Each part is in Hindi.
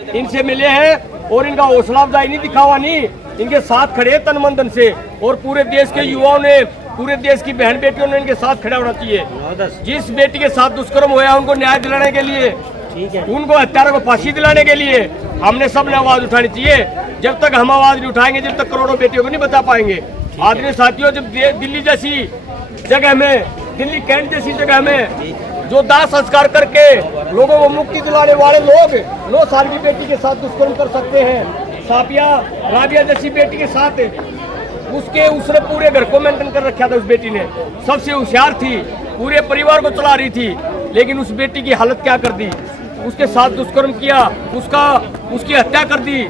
इनसे मिले हैं और इनका हौसला अफजाई नहीं दिखावा नहीं, इनके साथ खड़े तन मन धन से। और पूरे देश के युवाओं ने, पूरे देश की बहन बेटियों ने इनके साथ खड़ा होना चाहिए। जिस बेटी के साथ दुष्कर्म हुआ उनको न्याय दिलाने के लिए, उनको हत्यारों को फांसी दिलाने के लिए हमने सबने आवाज उठानी चाहिए। जब तक हम आवाज नहीं उठाएंगे, जब तक करोड़ों बेटियों को नहीं बचा पाएंगे। आदरणीय साथियों, जब दिल्ली जैसी जगह में, दिल्ली कैंट जैसी जगह में जो दाह संस्कार करके लोगों को मुक्ति दिलाने वाले लोग 9 साल की बेटी के साथ दुष्कर्म कर सकते हैं, साफिया राबिया जैसी बेटी के साथ उसने पूरे घर को मेंटेन कर रखा था। उस बेटी ने सबसे होशियार थी, पूरे परिवार को चला रही थी, लेकिन उस बेटी की हालत क्या कर दी, उसके साथ दुष्कर्म किया, उसकी हत्या कर दी।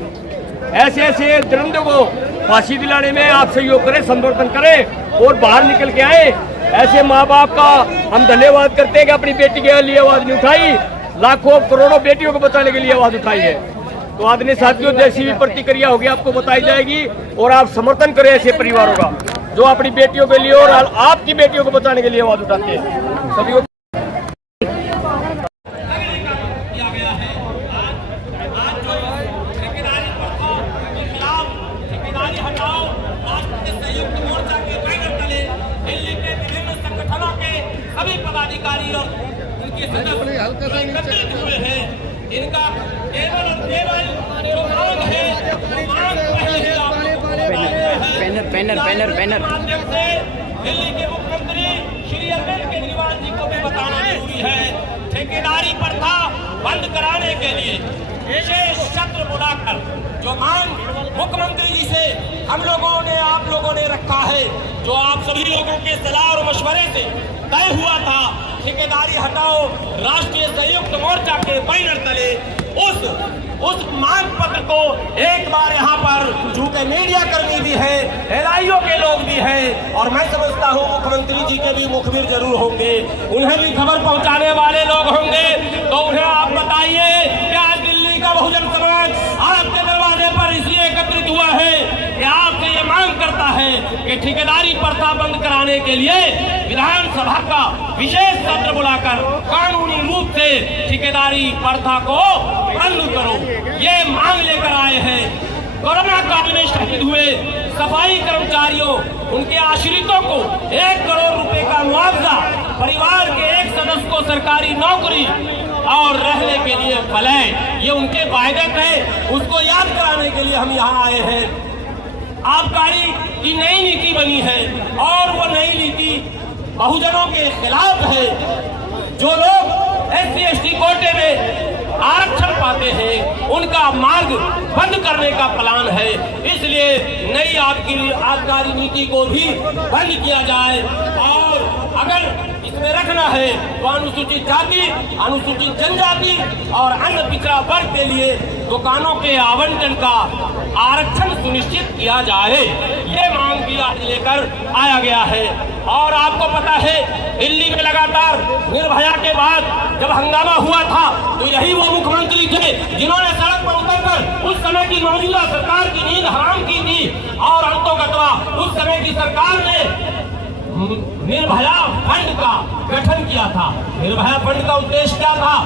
ऐसे ऐसे दरिंदों को फांसी दिलाने में आप सहयोग करें, संवर्धन करें और बाहर निकल के आए। ऐसे माँ बाप का हम धन्यवाद करते हैं कि अपनी बेटी के लिए आवाज नहीं उठाई, लाखों करोड़ों बेटियों को बचाने के लिए आवाज उठाई है। तो आदरणीय साथियों, जैसी भी प्रतिक्रिया होगी आपको बताई जाएगी और आप समर्थन करें ऐसे परिवारों का जो अपनी बेटियों के लिए और आपकी बेटियों को बचाने के लिए आवाज उठाते हैं। सभी को सभी पदाधिकारी और उनके सदस्य एकत्रित हुए हैं। इनका केवल और केवल जो मांग है, बैनर माध्यम से दिल्ली के मुख्यमंत्री श्री अरविंद केजरीवाल जी को भी बताना जरूरी है। ठेकेदारी प्रथा बंद कराने के लिए विशेष सत्र बुलाकर जो मांग मुख्यमंत्री जी से हम लोगों ने, आप लोगों ने रखा है, जो आप सभी लोगों के सलाह और मशवरे से तय हुआ था, ठेकेदारी हटाओ राष्ट्रीय संयुक्त मोर्चा के बैनर तले, उस मांग पत्र को एक बार यहाँ पर चूंकि मीडिया कर्मी भी है, LIO के लोग भी हैं और मैं समझता हूँ मुख्यमंत्री जी के भी मुखबिर जरूर होंगे, उन्हें भी खबर पहुँचाने वाले लोग होंगे। तो उन्हें आप बताइए कि आज दिल्ली का बहुजन समाज आपके दरवाजे पर इसलिए एकत्रित हुआ है कि आपसे ये मांग करता है कि ठेकेदारी प्रथा बंद कराने के लिए विधानसभा का विशेष सत्र बुलाकर कानूनी रूप से ठेकेदारी प्रथा को बंद करो, ये मांग लेकर आए हैं। कोरोना काल में शहीद हुए सफाई कर्मचारियों, उनके आश्रितों को 1 करोड़ रुपए का मुआवजा, परिवार के एक सदस्य को सरकारी नौकरी और रहने के लिए फलय, ये उनके वायदे थे, उसको याद कराने के लिए हम यहाँ आए हैं। आबकारी की नई नीति बनी है और वो नई नीति बहुजनों के खिलाफ है। जो लोग SC ST कोटे में आरक्षण पाते हैं उनका मार्ग बंद करने का प्लान है, इसलिए नई आबकारी नीति को भी बंद किया जाए। और अगर इसमें रखना है तो अनुसूचित जाति, अनुसूचित जनजाति और अन्य पिछड़ा वर्ग के लिए दुकानों के आवंटन का आरक्षण सुनिश्चित किया जाए, ये मांग भी आज लेकर आया गया है। और आपको पता है दिल्ली में लगातार निर्भया के बाद जब हंगामा हुआ था तो यही वो मुख्यमंत्री थे जिन्होंने सड़क पर उतरकर उस समय की मौजूदा सरकार की नींद हराम की थी। और अंतोगत्वा उस समय की सरकार ने निर्भया फंड का गठन किया था। निर्भया फंड का उद्देश्य क्या था?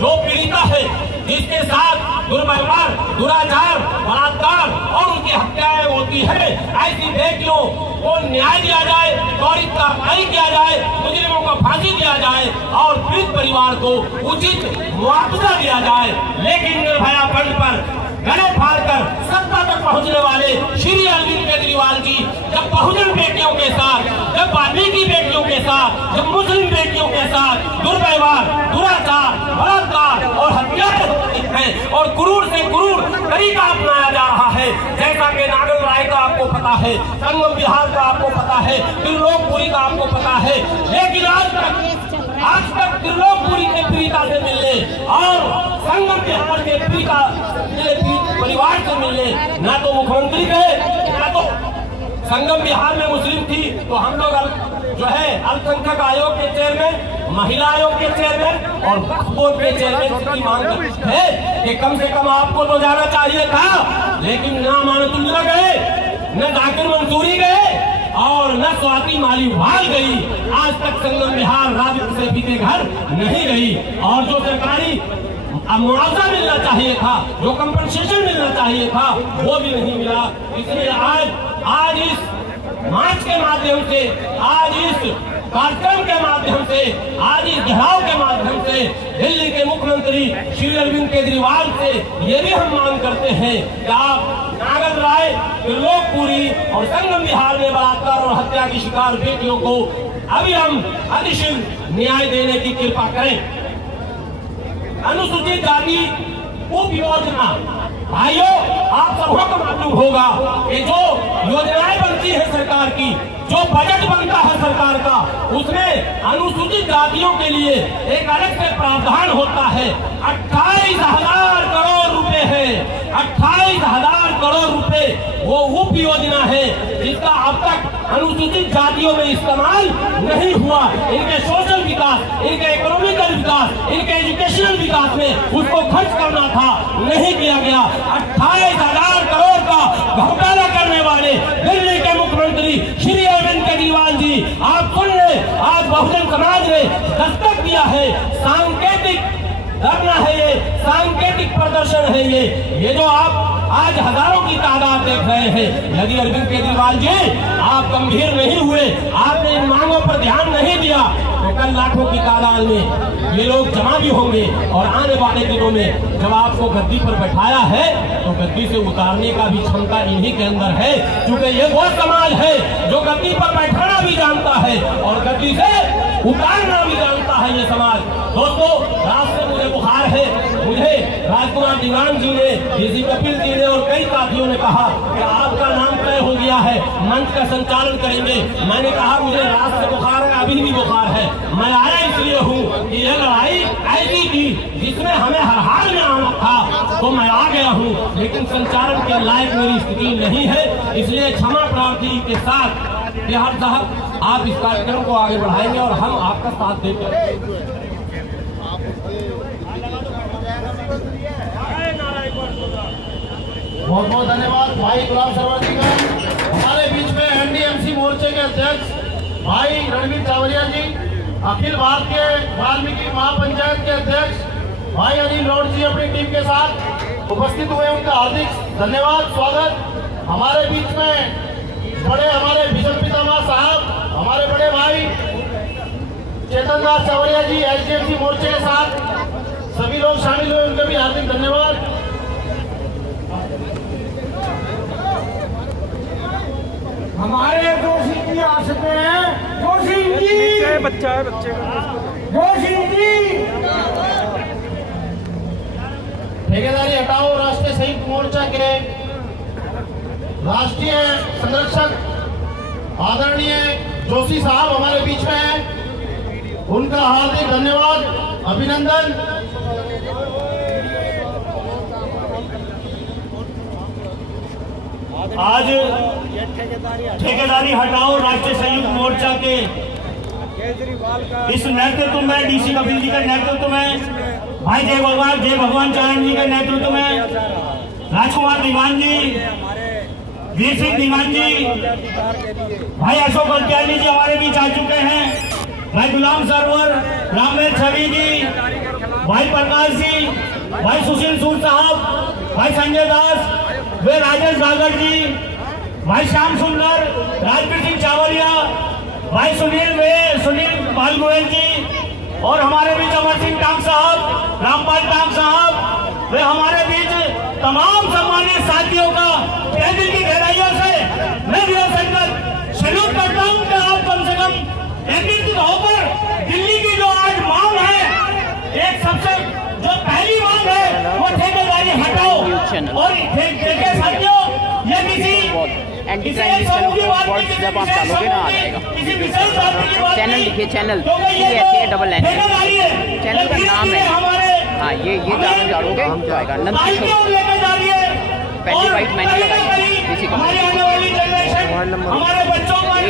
जो पीड़िता है, जिसके साथ दुर्व्यवहार, दुराचार, बलात्कार और उनकी हत्याएं होती है, ऐसी बेटियों को न्याय दिया जाए, त्वरित कार्रवाई किया जाए, मुजरिमों को फांसी दिया जाए और पीड़ित परिवार को उचित मुआवजा दिया जाए। लेकिन निर्भया फंड पर गले फाड़कर सत्ता तक पहुंचने वाले श्री अरविंद केजरीवाल जी जब बहुजन बेटियों के साथ, जब वाल्मीकि बेटियों के साथ, जब मुस्लिम बेटियों के साथ दुर्व्यवहार, दुराचार, बलात्कार और हत्याएं होती हैं और क्रूर से क्रूर तरीका अपनाया जा रहा है, जैसा कि नागल राय का आपको पता है, संगम बिहार का आपको पता है, त्रिलोकपुरी का आपको पता है, लेकिन आज तक त्रिलोकपुरी के पीड़िता से मिलने और संगम बिहार के पीड़िता परिवार से मिलने ना तो मुख्यमंत्री गए, ना तो संगम बिहार में मुस्लिम थी तो हम लोग जो है अल्पसंख्यक आयोग के चेयरमैन, महिला आयोग के चेयरमैन और बोर्ड के चेयरमैन की मांग करते हैं कि कम से कम आपको तो जाना चाहिए था, लेकिन ना मानतुल्ला गए, न जाकिर मंसूरी गए और न स्वाति मालीवाल गई। आज तक संगम बिहार राजद से बीते घर नहीं गई। और जो सरकारी मुआवजा मिलना चाहिए था, जो कंपनसेशन मिलना चाहिए था, वो भी नहीं मिला। इसलिए आज इस मार्च के माध्यम से, आज इस कार्यक्रम के माध्यम से, आज इस घेराव के माध्यम से दिल्ली के मुख्यमंत्री श्री अरविंद केजरीवाल से ये भी हम मांग करते हैं कि आप नागर राय, त्रिलोकपुरी और संगम विहार में बलात्कार और हत्या की शिकार बेटियों को अविलंब अधिशीघ्र न्याय देने की कृपा करें। अनुसूचित जाति उप योजना, भाइयों आप सबको को मालूम होगा कि जो योजनाएं बनती है सरकार की, जो बजट बनता है सरकार का, उसमें अनुसूचित जातियों के लिए एक अलग से प्रावधान होता है। 28,000 करोड़ रुपए है, 28,000 करोड़ रुपए वो उप योजना है जिसका अब तक अनुसूचित जातियों में इस्तेमाल नहीं हुआ। इनके सोशल विकास, इनके इकोनॉमिकल विकास, इनके एजुकेशनल विकास में उसको खर्च करना था, नहीं किया गया। 28,000 करोड़ का घोटाला करने वाले दिल्ली के मुख्यमंत्री श्री अरविंद केजरीवाल जी, आप सुन ले, आज बहुजन समाज ने दस्तक दिया है। सांकेतिक धरना है ये, सांकेतिक प्रदर्शन है ये जो आप आज हजारों की तादाद देख रहे हैं। यदि अरविंद केजरीवाल जी आप गंभीर नहीं हुए, आपने इन मांगों पर ध्यान नहीं दिया, तो कल लाखों की तादाद में ये लोग जमा भी होंगे और आने वाले दिनों में जब आपको गद्दी पर बैठाया है तो गद्दी से उतारने का भी क्षमता इन्हीं के अंदर है, क्योंकि ये वो समाज है जो गद्दी पर बैठाना भी जानता है और गद्दी से उतारना भी जानता है ये समाज। दोस्तों, रात से मुझे बुखार है, मुझे राजकुमार दीवान जी ने, डीसी कपिल जी ने और कई साथियों ने कहा कि आपका नाम तय हो गया है, मंच का संचालन करेंगे। मैंने कहा मुझे रात से बुखार है, अभी भी बुखार है, मैं आया इसलिए हूँ कि यह लड़ाई ऐसी थी जिसमें हमें हर हाल में आना था, तो मैं आ गया हूँ, लेकिन संचालन के लायक मेरी स्थिति नहीं है, इसलिए क्षमा प्रार्थी के साथ बिहार साहब आप इस कार्यक्रम को आगे बढ़ाएंगे और हम आपका साथ देंगे। बहुत बहुत धन्यवाद भाई गुलाम सरवर जी का। हमारे बीच में एनडीएमसी मोर्चे के अध्यक्ष भाई रणवीर चावरिया जी, अखिल भारतीय वाल्मीकि महापंचायत के अध्यक्ष भाई अनिल लौट जी अपनी टीम के साथ उपस्थित हुए, उनका हार्दिक धन्यवाद, स्वागत। हमारे बीच में बड़े हमारे भीषण पितामह साहब, हमारे बड़े भाई चेतन दास चावरिया जी एचडीएफसी मोर्चे के साथ सभी लोग शामिल हुए, उनका भी हार्दिक धन्यवाद। हमारे जोशी जी आ सकते हैं, जोशी जी बच्चा है, बच्चे का जोशी जी। ठेकेदारी हटाओ राष्ट्रीय संयुक्त मोर्चा के राष्ट्रीय संरक्षक आदरणीय जोशी साहब हमारे बीच में हैं, उनका हार्दिक धन्यवाद, अभिनंदन। आज ठेकेदारी हटाओ राष्ट्रीय संयुक्त मोर्चा के इस नेतृत्व में, डीसी कपिल जी के नेतृत्व में, भाई जय भगवान चारण जी के नेतृत्व में, राजकुमार दीवान जी, वीर सिंह दीवान जी, भाई अशोक बलत्यागी जी हमारे बीच आ चुके हैं, भाई गुलाम सरवर, रामेश छवि जी, भाई प्रकाश जी, भाई सुशील सूद साहब, भाई संजय दास, वे राजेश गागर जी, भाई श्याम सुंदर, राजवीर सिंह चावलिया, भाई सुनील पाल गोयल जी और हमारे बीच अमर सिंह टांग साहब, रामपाल टांग साहब, वे हमारे बीच तमाम सम्मानित साथियों का तहे दिल की गहराइयों से मैं विरोध सैल्यूट करता हूं कि आप कम से कम एकत्रित होकर दिल्ली की जो आज मांग है, एक सबसे जो पहली मांग है वो ठेकेदारी हटाओ। और देखिए साथियों, ये किसी एंटी क्राइम वर्ड जब आप डालोगे ना आ जाएगा। चैनल लिखिए, चैनल CHA चैनल का नाम है, हाँ ये चैनल डालोगे तो आएगा। नंदकिशोर पहली वाइट मैंने लगाई किसी को, मोबाइल नंबर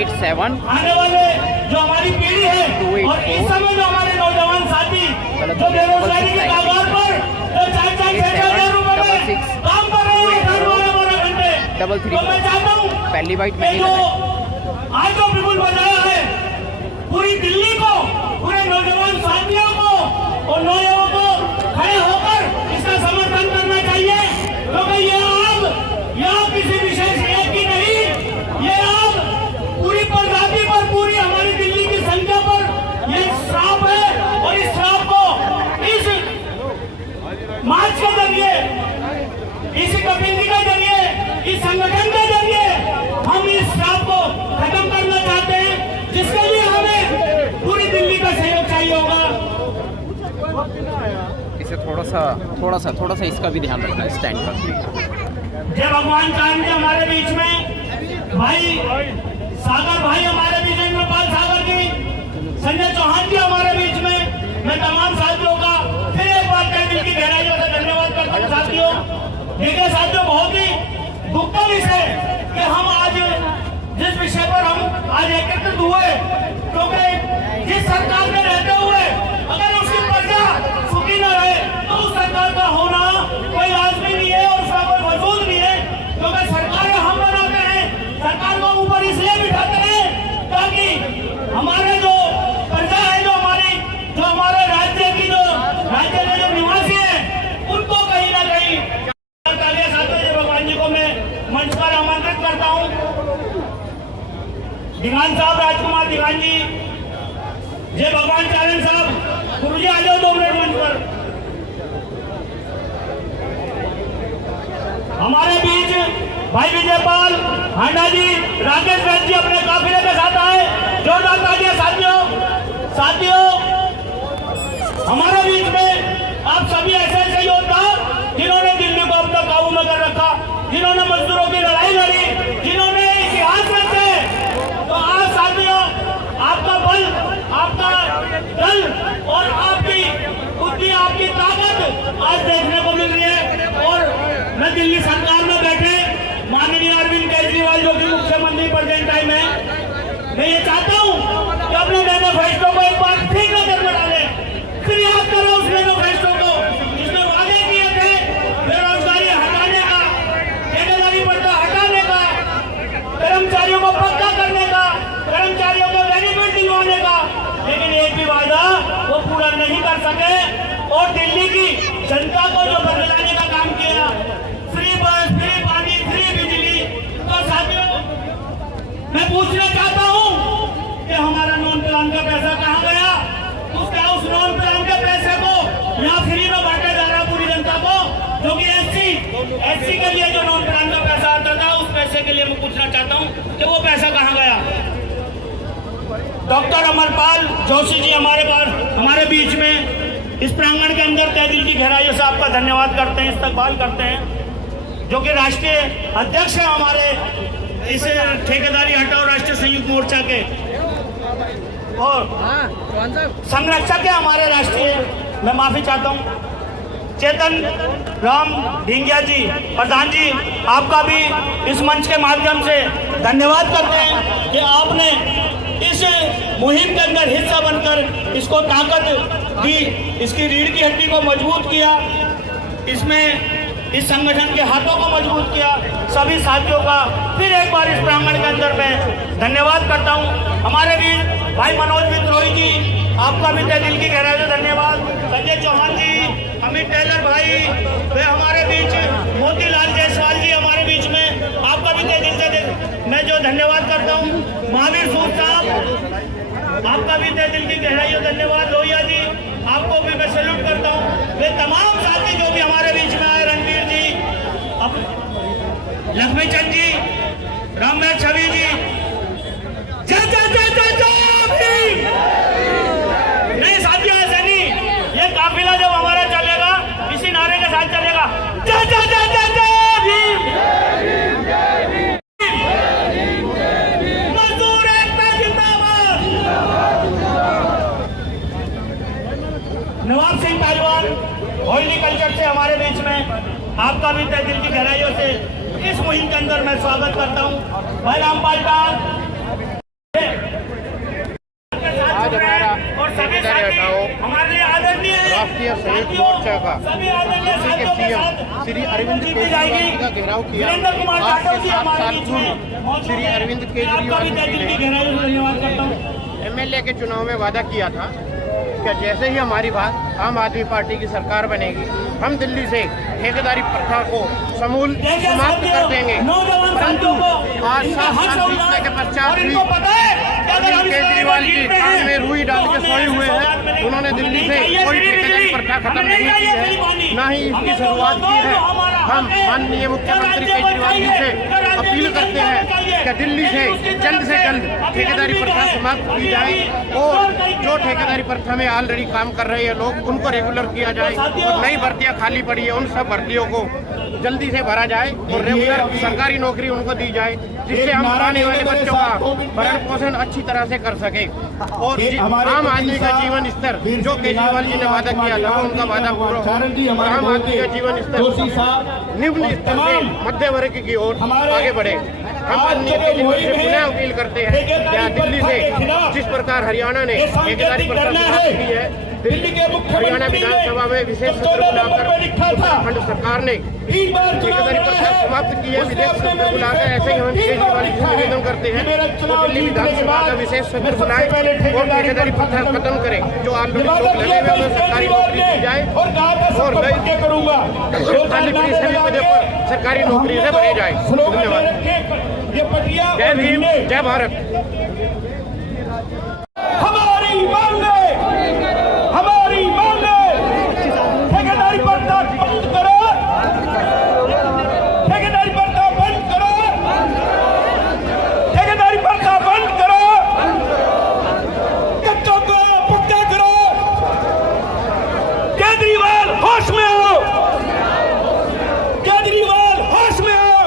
87 आने वाले जो हमारी पीढ़ी है और इस समय जो हमारे नौजवान साथी जो बेरोजगारी के कारोबार पर जो 4-4 रुपए काम कर रहे हैं 12 घंटे, 33 तो मैं चाहता हूँ पहली वाइट मैंने लगाई। आज जो बिल्कुल बनाया है पूरी दिल्ली को, पूरे नौजवान साथियों को और नौजवानों को खड़े होकर जरिए, इस कमेटी के जरिए, इस संगठन के जरिए हम इस श्राप को खत्म करना चाहते हैं, जिसके लिए हमें पूरी दिल्ली का सहयोग चाहिए होगा। इसे थोड़ा सा इसका भी ध्यान रखना है स्टैंड पर। जय भगवान चाहेंगे हमारे बीच में भाई सागर भाई हमारे बीच में, इंद्रपाल सागर जी, संजय चौहान जी हमारे बीच में। मैं तमाम साथियों का फिर एक बार तहे दिल की गहराइयों से धन्यवाद करता हूं। साथियों देखिए साथियों, बहुत ही दुख का विषय कि हम आज जिस विषय पर हम आज एकत्रित हुए, क्योंकि जिस सरकार में रहते हुए अगर उसकी प्रजा सुखी न रहे तो उस सरकार का होना कोई लाजमी नहीं है और उसका कोई वजूद नहीं है, क्योंकि सरकारें हम बनाते हैं, सरकार को ऊपर इसलिए बिठाते हैं ताकि हमारे जो प्रजा है, जो हमारे राज्य की जो निवासी है, उनको कहीं ना कहीं साथियों भगवान जी को मैं मंच पर आमंत्रित करता हूँ। दीवान साहब, राजकुमार दीवान जी, जय भगवान चारण साहब, गुरुजी आ जाओ 2 मिनट मंच पर। हमारे बीच भाई विजयपाल हांडा जी, राकेश राज जी अपने काफिले के साथ आए, जोरदार तालियां साथियों। हमारे बीच में आप सभी ऐसे योद्धा जिन्होंने दिल्ली को अपना काबू में कर रखा, जिन्होंने मजदूरों की लड़ाई लड़ी, जिन्होंने इतिहास रचे, तो आज साथियों आपका बल, आपका दल और आपकी बुद्धि, आपकी ताकत आज देखने को मिल रही है। और मैं दिल्ली सरकार में बैठे माननीय अरविंद केजरीवाल जो कि मुख्यमंत्री प्रेजेंट टाइम है, मैं ये चाहता हूँ कि अपने मैनिफेस्टो को एक बार फिर नजर में डालें, फिर याद करो उस मैनिफेस्टो को जिसने वादे किए थे बेरोजगारी हटाने का, ठेकेदारी प्रथा हटाने का, कर्मचारियों को पक्का करने का, कर्मचारियों को बेनिफिट दिलवाने का, लेकिन एक भी वादा वो पूरा नहीं कर सके और दिल्ली की जनता को जो बदलाने का काम किया, फ्री बस, फ्री पानी, फ्री बिजली। तो साथियों मैं पूछना चाहता हूं कि हमारा नॉन प्लान का पैसा कहां गया? उस नॉन प्लान के पैसे को यहाँ फ्री में बांटा जा रहा पूरी जनता को, जो कि एससी के लिए जो नॉन प्लान का पैसा आता था, उस पैसे के लिए मैं पूछना चाहता हूं कि वो पैसा कहां गया? डॉक्टर अमरपाल जोशी जी हमारे बीच में इस प्रांगण के अंदर तहे दिल की गहराइयों से आपका धन्यवाद करते हैं, इस्तकबाल करते हैं, जो कि राष्ट्रीय अध्यक्ष है हमारे इस ठेकेदारी हटाओ राष्ट्रीय संयुक्त मोर्चा के, और संरक्षक है हमारे राष्ट्रीय, मैं माफी चाहता हूं, चेतन राम ढींगिया जी, प्रधान जी, आपका भी इस मंच के माध्यम से धन्यवाद करते हैं कि आपने इस मुहिम के अंदर हिस्सा बनकर इसको ताकत दी, इसकी रीढ़ की हड्डी को मजबूत किया, इसमें इस संगठन के हाथों को मजबूत किया। सभी साथियों का फिर एक बार इस प्रांगण के अंदर मैं धन्यवाद करता हूं। हमारे बीच भाई मनोज विद्रोही जी, आपका भी तहे दिल की गहराई से धन्यवाद। संजय चौहान जी, अमित टेलर भाई, वे हमारे बीच, मोतीलाल जायसवाल जी हमारे बीच में, आपका भी तहे दिल से मैं जो धन्यवाद करता हूँ। महावीर सूद साहब, आपका भी तहे दिल की गहराई से धन्यवाद। लोहिया जी, आपको भी मैं सैल्यूट करता हूँ। वे तमाम साथी जो भी हमारे बीच में आए, रणवीर जी, लक्ष्मी चंद जी, रामनाथ छवि जी, नहीं साथियों ऐसे नहीं, ये काफिला जब हमारा चलेगा इसी नारे के साथ चलेगा, जय जय जय जय जय भीम, मजदूर एकता जिंदाबाद। नवाब सिंह पहलवान हॉर्टिकल्चर से हमारे बीच में, आपका भी तहे दिल की गहराइयों से इस मुहिम के अंदर मैं स्वागत करता हूँ। भाई रामपाल का और सभी साथी हमारे लिए आदरणीय राष्ट्रीय संयुक्त मोर्चा का के पीएम श्री अरविंद केजरीवाल का घेराव किया। आपके साथ श्री अरविंद केजरीवाल ने एमएलए के चुनाव में वादा किया था कि जैसे ही हमारी बात आम आदमी पार्टी की सरकार बनेगी, हम दिल्ली से ठेकेदारी प्रथा को समूल समाप्त कर देंगे। परंतु आज 7 साल बीतने के पश्चात भी अरविंद केजरीवाल जी कान में रुई डाल के सोए हुए हैं। उन्होंने दिल्ली से कोई ठेकेदारी प्रथा खत्म नहीं की है, ना ही इसकी शुरुआत की है। हम माननीय मुख्यमंत्री केजरीवाल जी से अपील करते हैं कि दिल्ली से जल्द ठेकेदारी प्रथा समाप्त की जाए और जो ठेकेदारी प्रथा में ऑलरेडी काम कर रहे हैं लोग उनको रेगुलर किया जाए और नई भर्तियां खाली पड़ी है उन सब भर्तियों को जल्दी से भरा जाए और रेगुलर सरकारी नौकरी उनको दी जाए, जिससे हम आने वाले बच्चों का भरण पोषण अच्छी तरह से कर सके और आम आदमी का जीवन स्तर जो केजरीवाल जी ने वादा किया था उनका वादा पूरा हो। आम आदमी का जीवन स्तर निम्न स्तर से मध्य वर्ग की ओर आगे बढ़े। हम माननीय केजरीवाल से पुनः अपील करते हैं क्या दिल्ली से जिस प्रकार हरियाणा ने ठेकेदारी प्रथा समाप्त की है, हरियाणा विधानसभा में विशेष सत्र बुलाकर उत्तराखंड सरकार ने ठेकेदारी प्रथा समाप्त की है, विशेष सत्र बुलाकर ऐसे ही हम केजरीवाल जी से निवेदन करते हैं तो दिल्ली विधानसभा का विशेष सत्र बुलाए और ठेकेदारी प्रथा खत्म करें। जो ऑलरेडी लोग लगे हुए हैं सरकारी नौकरी दी जाए और खाली पड़ी सभी पदों पर सरकारी नौकरी से भरे जाए। धन्यवाद। जय भीम, जय भारत। हमारी मांगे ठेकेदारी प्रथा बंद करो, ठेकेदारी प्रथा बंद करो, ठेकेदारी प्रथा बंद करो, कच्चों को पक्का करो। केजरीवाल होश में हो, केजरीवाल होश में हो,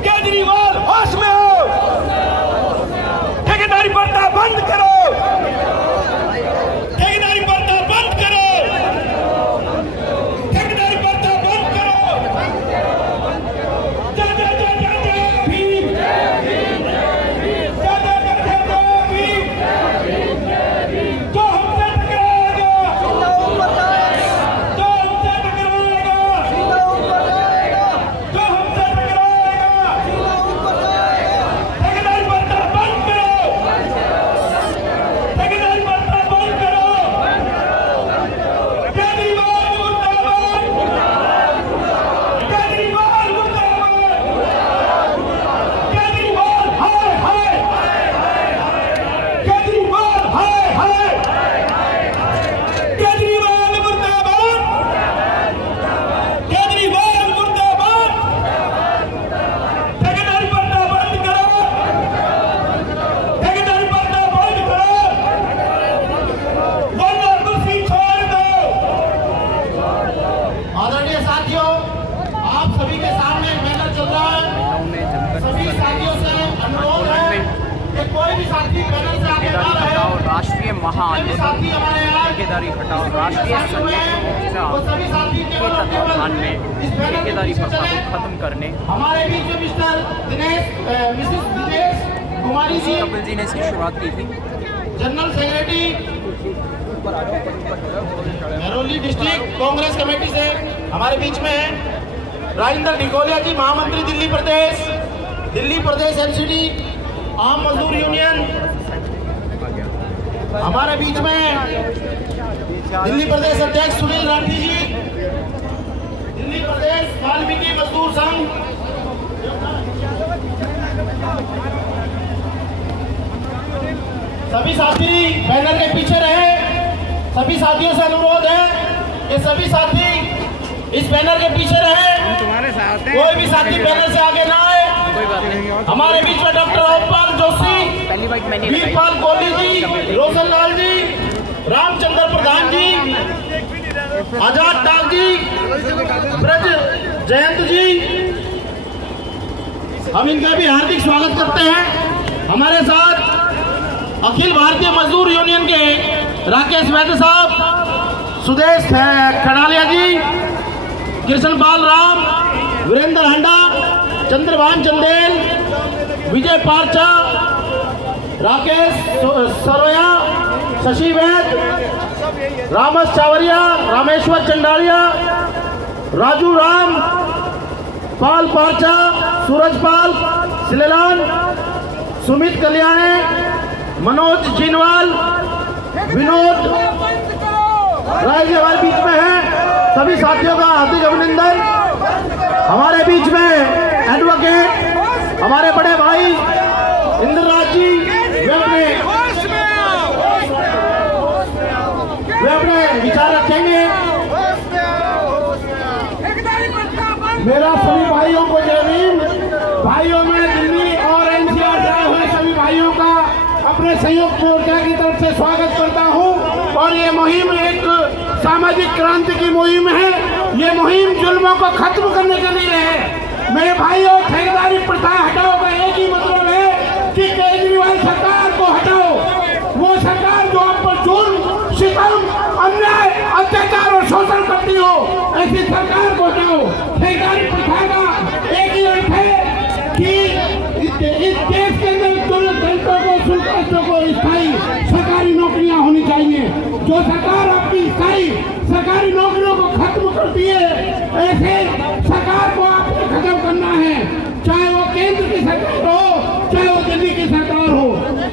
केजरीवाल होश में हो। ठेकेदारी प्रथा बंद करो, ठेकेदारी प्रथा बंद करो, ठेकेदारी प्रथा बंद करो। जय जय जय जय जय भीम, जय जय जय जय भीम। जो हमसे टकराएगा, जो हमसे टकराएगा, जो हमसे टकराएगा, ठेकेदारी प्रथा बंद करो, ठेकेदारी प्रथा बंद करो। केजरीवाल मुर्दाबाद, केजरीवाल मुर्दाबाद, केजरीवाल हाय हाय, केजरीवाल हाय हाय, केजरीवाल मुर्दाबाद, केजरीवाल मुर्दाबाद। ठेकेदारी प्रथा बंद करो, ठेकेदारी प्रथा बंद करो, वरना कुर्सी छोड़ दो। आदरणीय साथियों, आप सभी के सामने एक बैनर चल रहा है। सभी साथियों से अनुरोध है कि कोई भी साथी बैनर से आगे ना रहे। हटाओ राष्ट्रीय कोई भी महाआंदोलन साथी हमारे यहाँ ठेकेदारी हटाओ राष्ट्रीय संयुक्त मोर्चा वो सभी साथी के केवल तत्वाधान में इस बैनर के ठेकेदारी पीछे प्रथा को चले। खत्म करने हमारे बीच में मिसिस दिनेश कुमारी जी, कपिल जी ने इसकी शुरुआत की थी। General secretary Mehrauli district Congress committee से हमारे बीच में है। राजेंद्र डिकोलिया जी, महामंत्री दिल्ली प्रदेश एमसीडी आम मजदूर यूनियन। हमारे बीच में दिल्ली प्रदेश अध्यक्ष सुनील राठी जी, दिल्ली प्रदेश वाल्मीकि मजदूर संघ। सभी साथी बैनर के पीछे रहे। सभी साथियों से अनुरोध है कि सभी साथी इस बैनर के पीछे रहे। कोई भी साथी बैनर से आगे ना आए। कोई बात नहीं। हमारे बीच में डॉक्टर ओमपाल जोशी, पहली बात मैंने वीरपाल कोहली जी, रोशन लाल जी, रामचंद्र प्रधान जी, आजाद डाल जी, ब्रज जयंत जी, हम इनका भी हार्दिक स्वागत करते हैं। हमारे साथ अखिल भारतीय मजदूर यूनियन के राकेश वैद्य साहब, सुदेश खड़ालिया जी, कृष्णपाल राम, वीरेंद्र हंडा, चंद्रभान चंदेल, विजय पारचा, राकेश सरोया, शशि वैद, रामस चावरिया, रामेश्वर चंडालिया, राजू राम, पाल पारचा, सूरज पाल, सिलेलान, सुमित कल्याणे, मनोज जिनवाल, विनोद राय जी हमारे बीच में है। सभी साथियों का हार्दिक अभिनंदन। हमारे बीच में एडवोकेट हमारे बड़े भाई इंद्रराज जी, मेरा सभी भाइयों को जय भीम। भाइयों में दिल्ली और एनसीआर जाए हुए सभी भाइयों का अपने संयुक्त मोर्चा की तरफ से स्वागत करता हूं। और ये मुहिम एक सामाजिक क्रांति की मुहिम है। ये मुहिम जुल्मों को खत्म करने के लिए है। मेरे भाइयों, ठेकेदारी प्रथा हटाओ का एक ही मतलब है कि केजरीवाल सरकार को हटाओ। वो सरकार जो आप पर जुल्म, सितम, अन्याय, अत्याचार और शोषण करती हो, ऐसी सरकार को हटाओ। ठेकेदारी प्रथा का एक ही अर्थ है कि इस देश के अंदर दलितों को, शुल्कस्तों को स्थायी सरकारी नौकरियां होनी चाहिए। जो सरकार आपकी स्थायी सरकारी नौकरियों को खत्म करती है, ऐसे सरकार को आपको खत्म करना है, चाहे वो केंद्र की सरकार हो, चाहे वो दिल्ली की सरकार हो।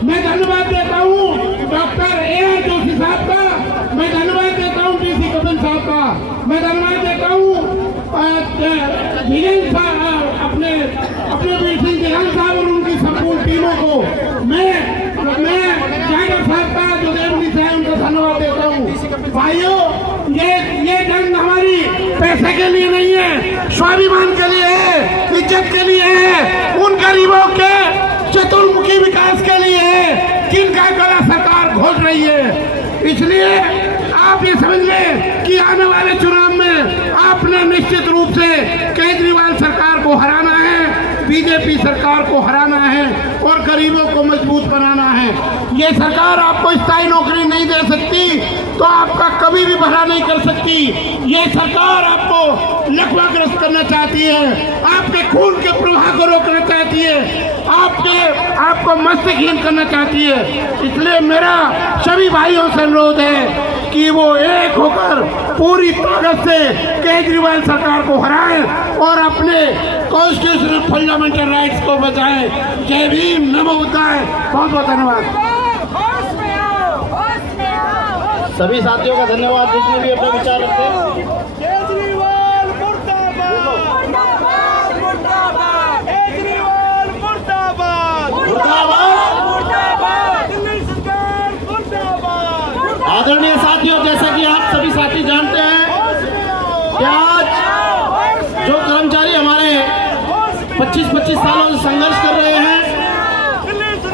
मैं धन्यवाद देता हूँ डॉक्टर ए जोशी साहब का, मैं धन्यवाद देता हूँ डीसी कपिल साहब का, मैं धन्यवाद देता हूँ धीरेन्द्र साहब, अपने वीर सिंह जलाल साहब और उनकी संपूर्ण टीमों को। मैं जागर साहब का, जो देवनी साहब, उनका धन्यवाद देता हूँ। भाइयों, ये जंग हमारी पैसे के लिए नहीं है, स्वाभिमान के लिए है, इज्जत के लिए है, उन गरीबों के चतुर्मुखी विकास के लिए है जिनका गला सरकार घोट रही है। इसलिए आप ये समझ लें कि आने वाले चुनाव में आपने निश्चित रूप से केजरीवाल सरकार को हराना है, बीजेपी सरकार को हराना है और गरीबों को मजबूत बनाना है। ये सरकार आपको स्थायी नौकरी नहीं दे सकती तो आपका कभी भी भला नहीं कर सकती। ये सरकार आपको लकवाग्रस्त करना चाहती है, आपके खून के प्रवाह को रोकना चाहती है, आपको मस्तकहीन करना चाहती है। इसलिए मेरा सभी भाइयों से अनुरोध है कि वो एक होकर पूरी ताकत से केजरीवाल सरकार को हराएं और अपने कॉन्स्टिट्यूशनल फंडामेंटल राइट्स को बचाएं। जय भीम, नमो बुद्धाय। बहुत बहुत धन्यवाद। सभी साथियों का धन्यवाद जितने भी अपने विचार रखते हैं। केजरीवाल मुर्दाबाद, केजरीवाल मुर्दाबाद, दिल्ली सरकार मुर्दाबाद। आदरणीय साथियों, जैसा कि आप सभी साथी जानते हैं कि आज जो कर्मचारी हमारे 25-25 सालों से संघर्ष कर रहे हैं,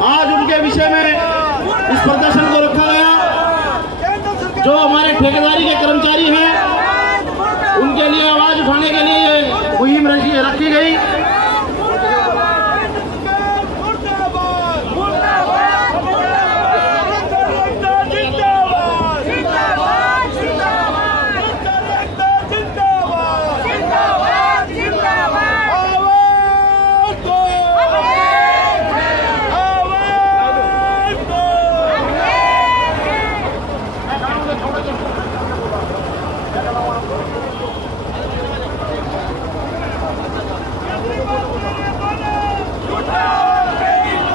आज उनके विषय में इस प्रदर्शन को रखा गया। जो हमारे ठेकेदारी के कर्मचारी हैं, उनके लिए आवाज उठाने के लिए ये मुहिम रखी गई।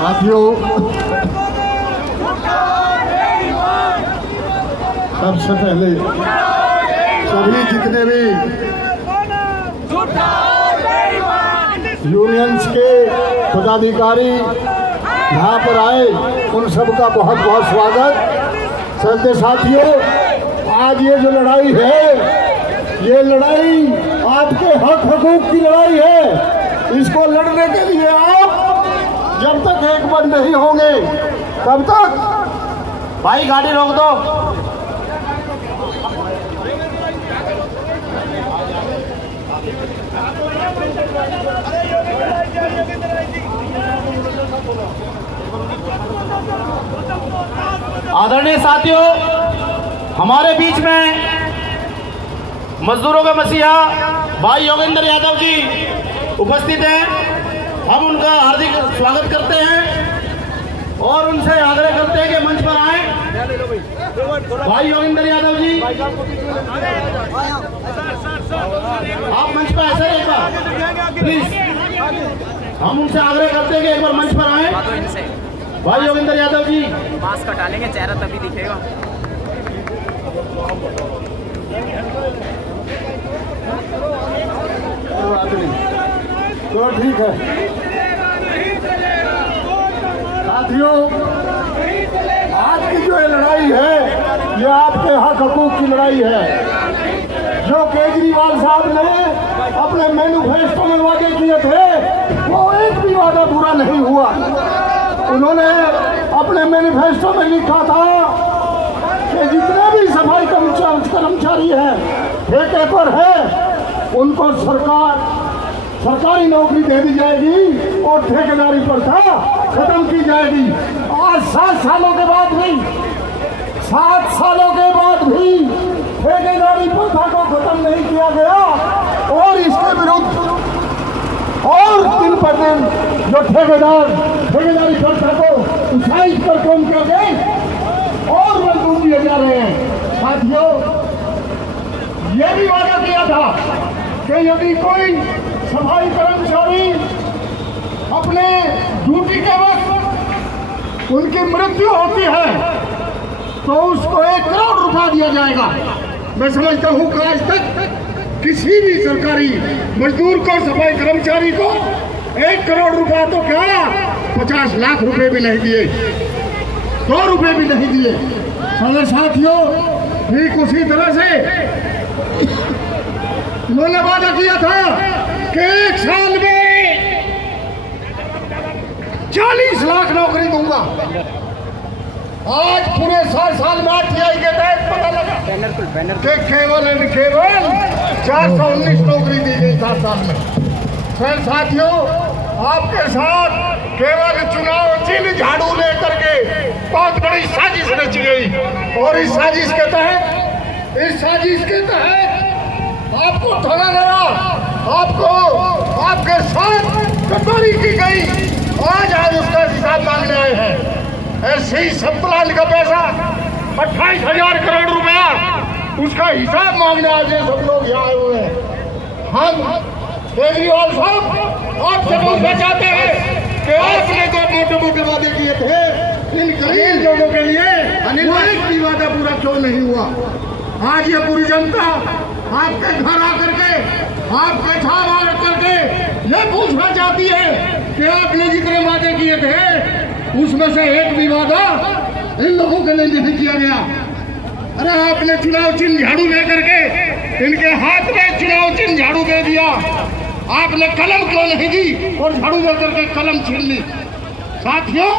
साथियों, सबसे पहले सभी जितने भी यूनियंस के पदाधिकारी यहाँ पर आए, उन सबका बहुत बहुत स्वागत। श्रद्धेय साथियों, आज ये जो लड़ाई है, ये लड़ाई आपके हक हकूक की लड़ाई है। इसको लड़ने के लिए आप जब तक एक मन नहीं होंगे तब तक, भाई गाड़ी रोक दो। आदरणीय साथियों, हमारे बीच में मजदूरों का मसीहा भाई योगेंद्र यादव जी उपस्थित हैं। हम उनका हार्दिक स्वागत करते हैं और उनसे आग्रह करते हैं कि मंच पर आए। भाई योगेंद्र यादव जी, आप मंच पर ऐसे एक बार प्लीज, हम उनसे आग्रह करते हैं कि एक बार मंच पर आए। भाई योगेंद्र यादव जी, मास्क हटा लेंगे, चेहरा तभी दिखेगा। तो ठीक है साथियों, आज की जो लड़ाई है, ये आपके हक हकूक की लड़ाई है। जो केजरीवाल साहब ने अपने मैनिफेस्टो में वादे किए थे वो एक भी वादा पूरा नहीं हुआ। उन्होंने अपने मैनिफेस्टो में लिखा था कि जितने भी सफाई कर्मचारी हैं ठेके पर है उनको सरकारी नौकरी दे दी जाएगी और ठेकेदारी प्रथा खत्म की जाएगी। आज 7 सालों के बाद भी ठेकेदारी प्रथा को खत्म नहीं किया गया और इसके विरुद्ध और दिन पर दिन जो ठेकेदारी प्रथा को उत्साहित पर कम कर गए और मजबूत किए जा रहे हैं। साथियों, ये भी वादा किया था कि यदि कोई सफाई कर्मचारी अपने ड्यूटी के वक्त उनकी मृत्यु होती है तो उसको 1 करोड़ रुपया दिया जाएगा। मैं समझता हूं कि आज तक किसी भी सरकारी मजदूर को, सफाई कर्मचारी को 1 करोड़ रुपया तो क्या 50 लाख रुपए भी नहीं दिए, 2 रुपए भी नहीं दिए। मेरे साथियों, ठीक उसी तरह से उन्होंने वादा किया था कि 1 साल में 40 लाख नौकरी दूंगा। आज पूरे 7 साल में RTI के तहत पता लगा कि केवल 419 नौकरी दी गई 7 साल में। फिर साथियों, आपके साथ केवल चुनाव चिन्ह झाड़ू लेकर के बहुत बड़ी साजिश रची गई और इस साजिश के तहत आपको ठगा गया, आपके साथ गद्दारी की गई। आज उसका हिसाब मांगने आए हैं। ऐसे ही सब प्लान का पैसा 28,000 करोड़ रुपया उसका हिसाब मांगने आज ये सब लोग यहाँ आए हुए हैं। हम केजरीवाल साहब आपसे पूछना चाहते हैं कि आपने जो मोटे वादे किए थे इन गरीब लोगों के लिए वो एक भी वादा पूरा क्यों नहीं हुआ? आज ये पूरी जनता आपके घर आकर के, आपके छाव आकर के ये पूछना चाहती है कि आपने जितने वादे किए थे उसमें से एक भी वादा इन लोगों के लिए नहीं किया गया। अरे आपने चुनाव चिन्ह झाड़ू लेकर के इनके हाथ में चुनाव चिन्ह झाड़ू दे दिया, आपने कलम क्यों नहीं दी और झाड़ू लेकर के कलम छीन ली? साथियों,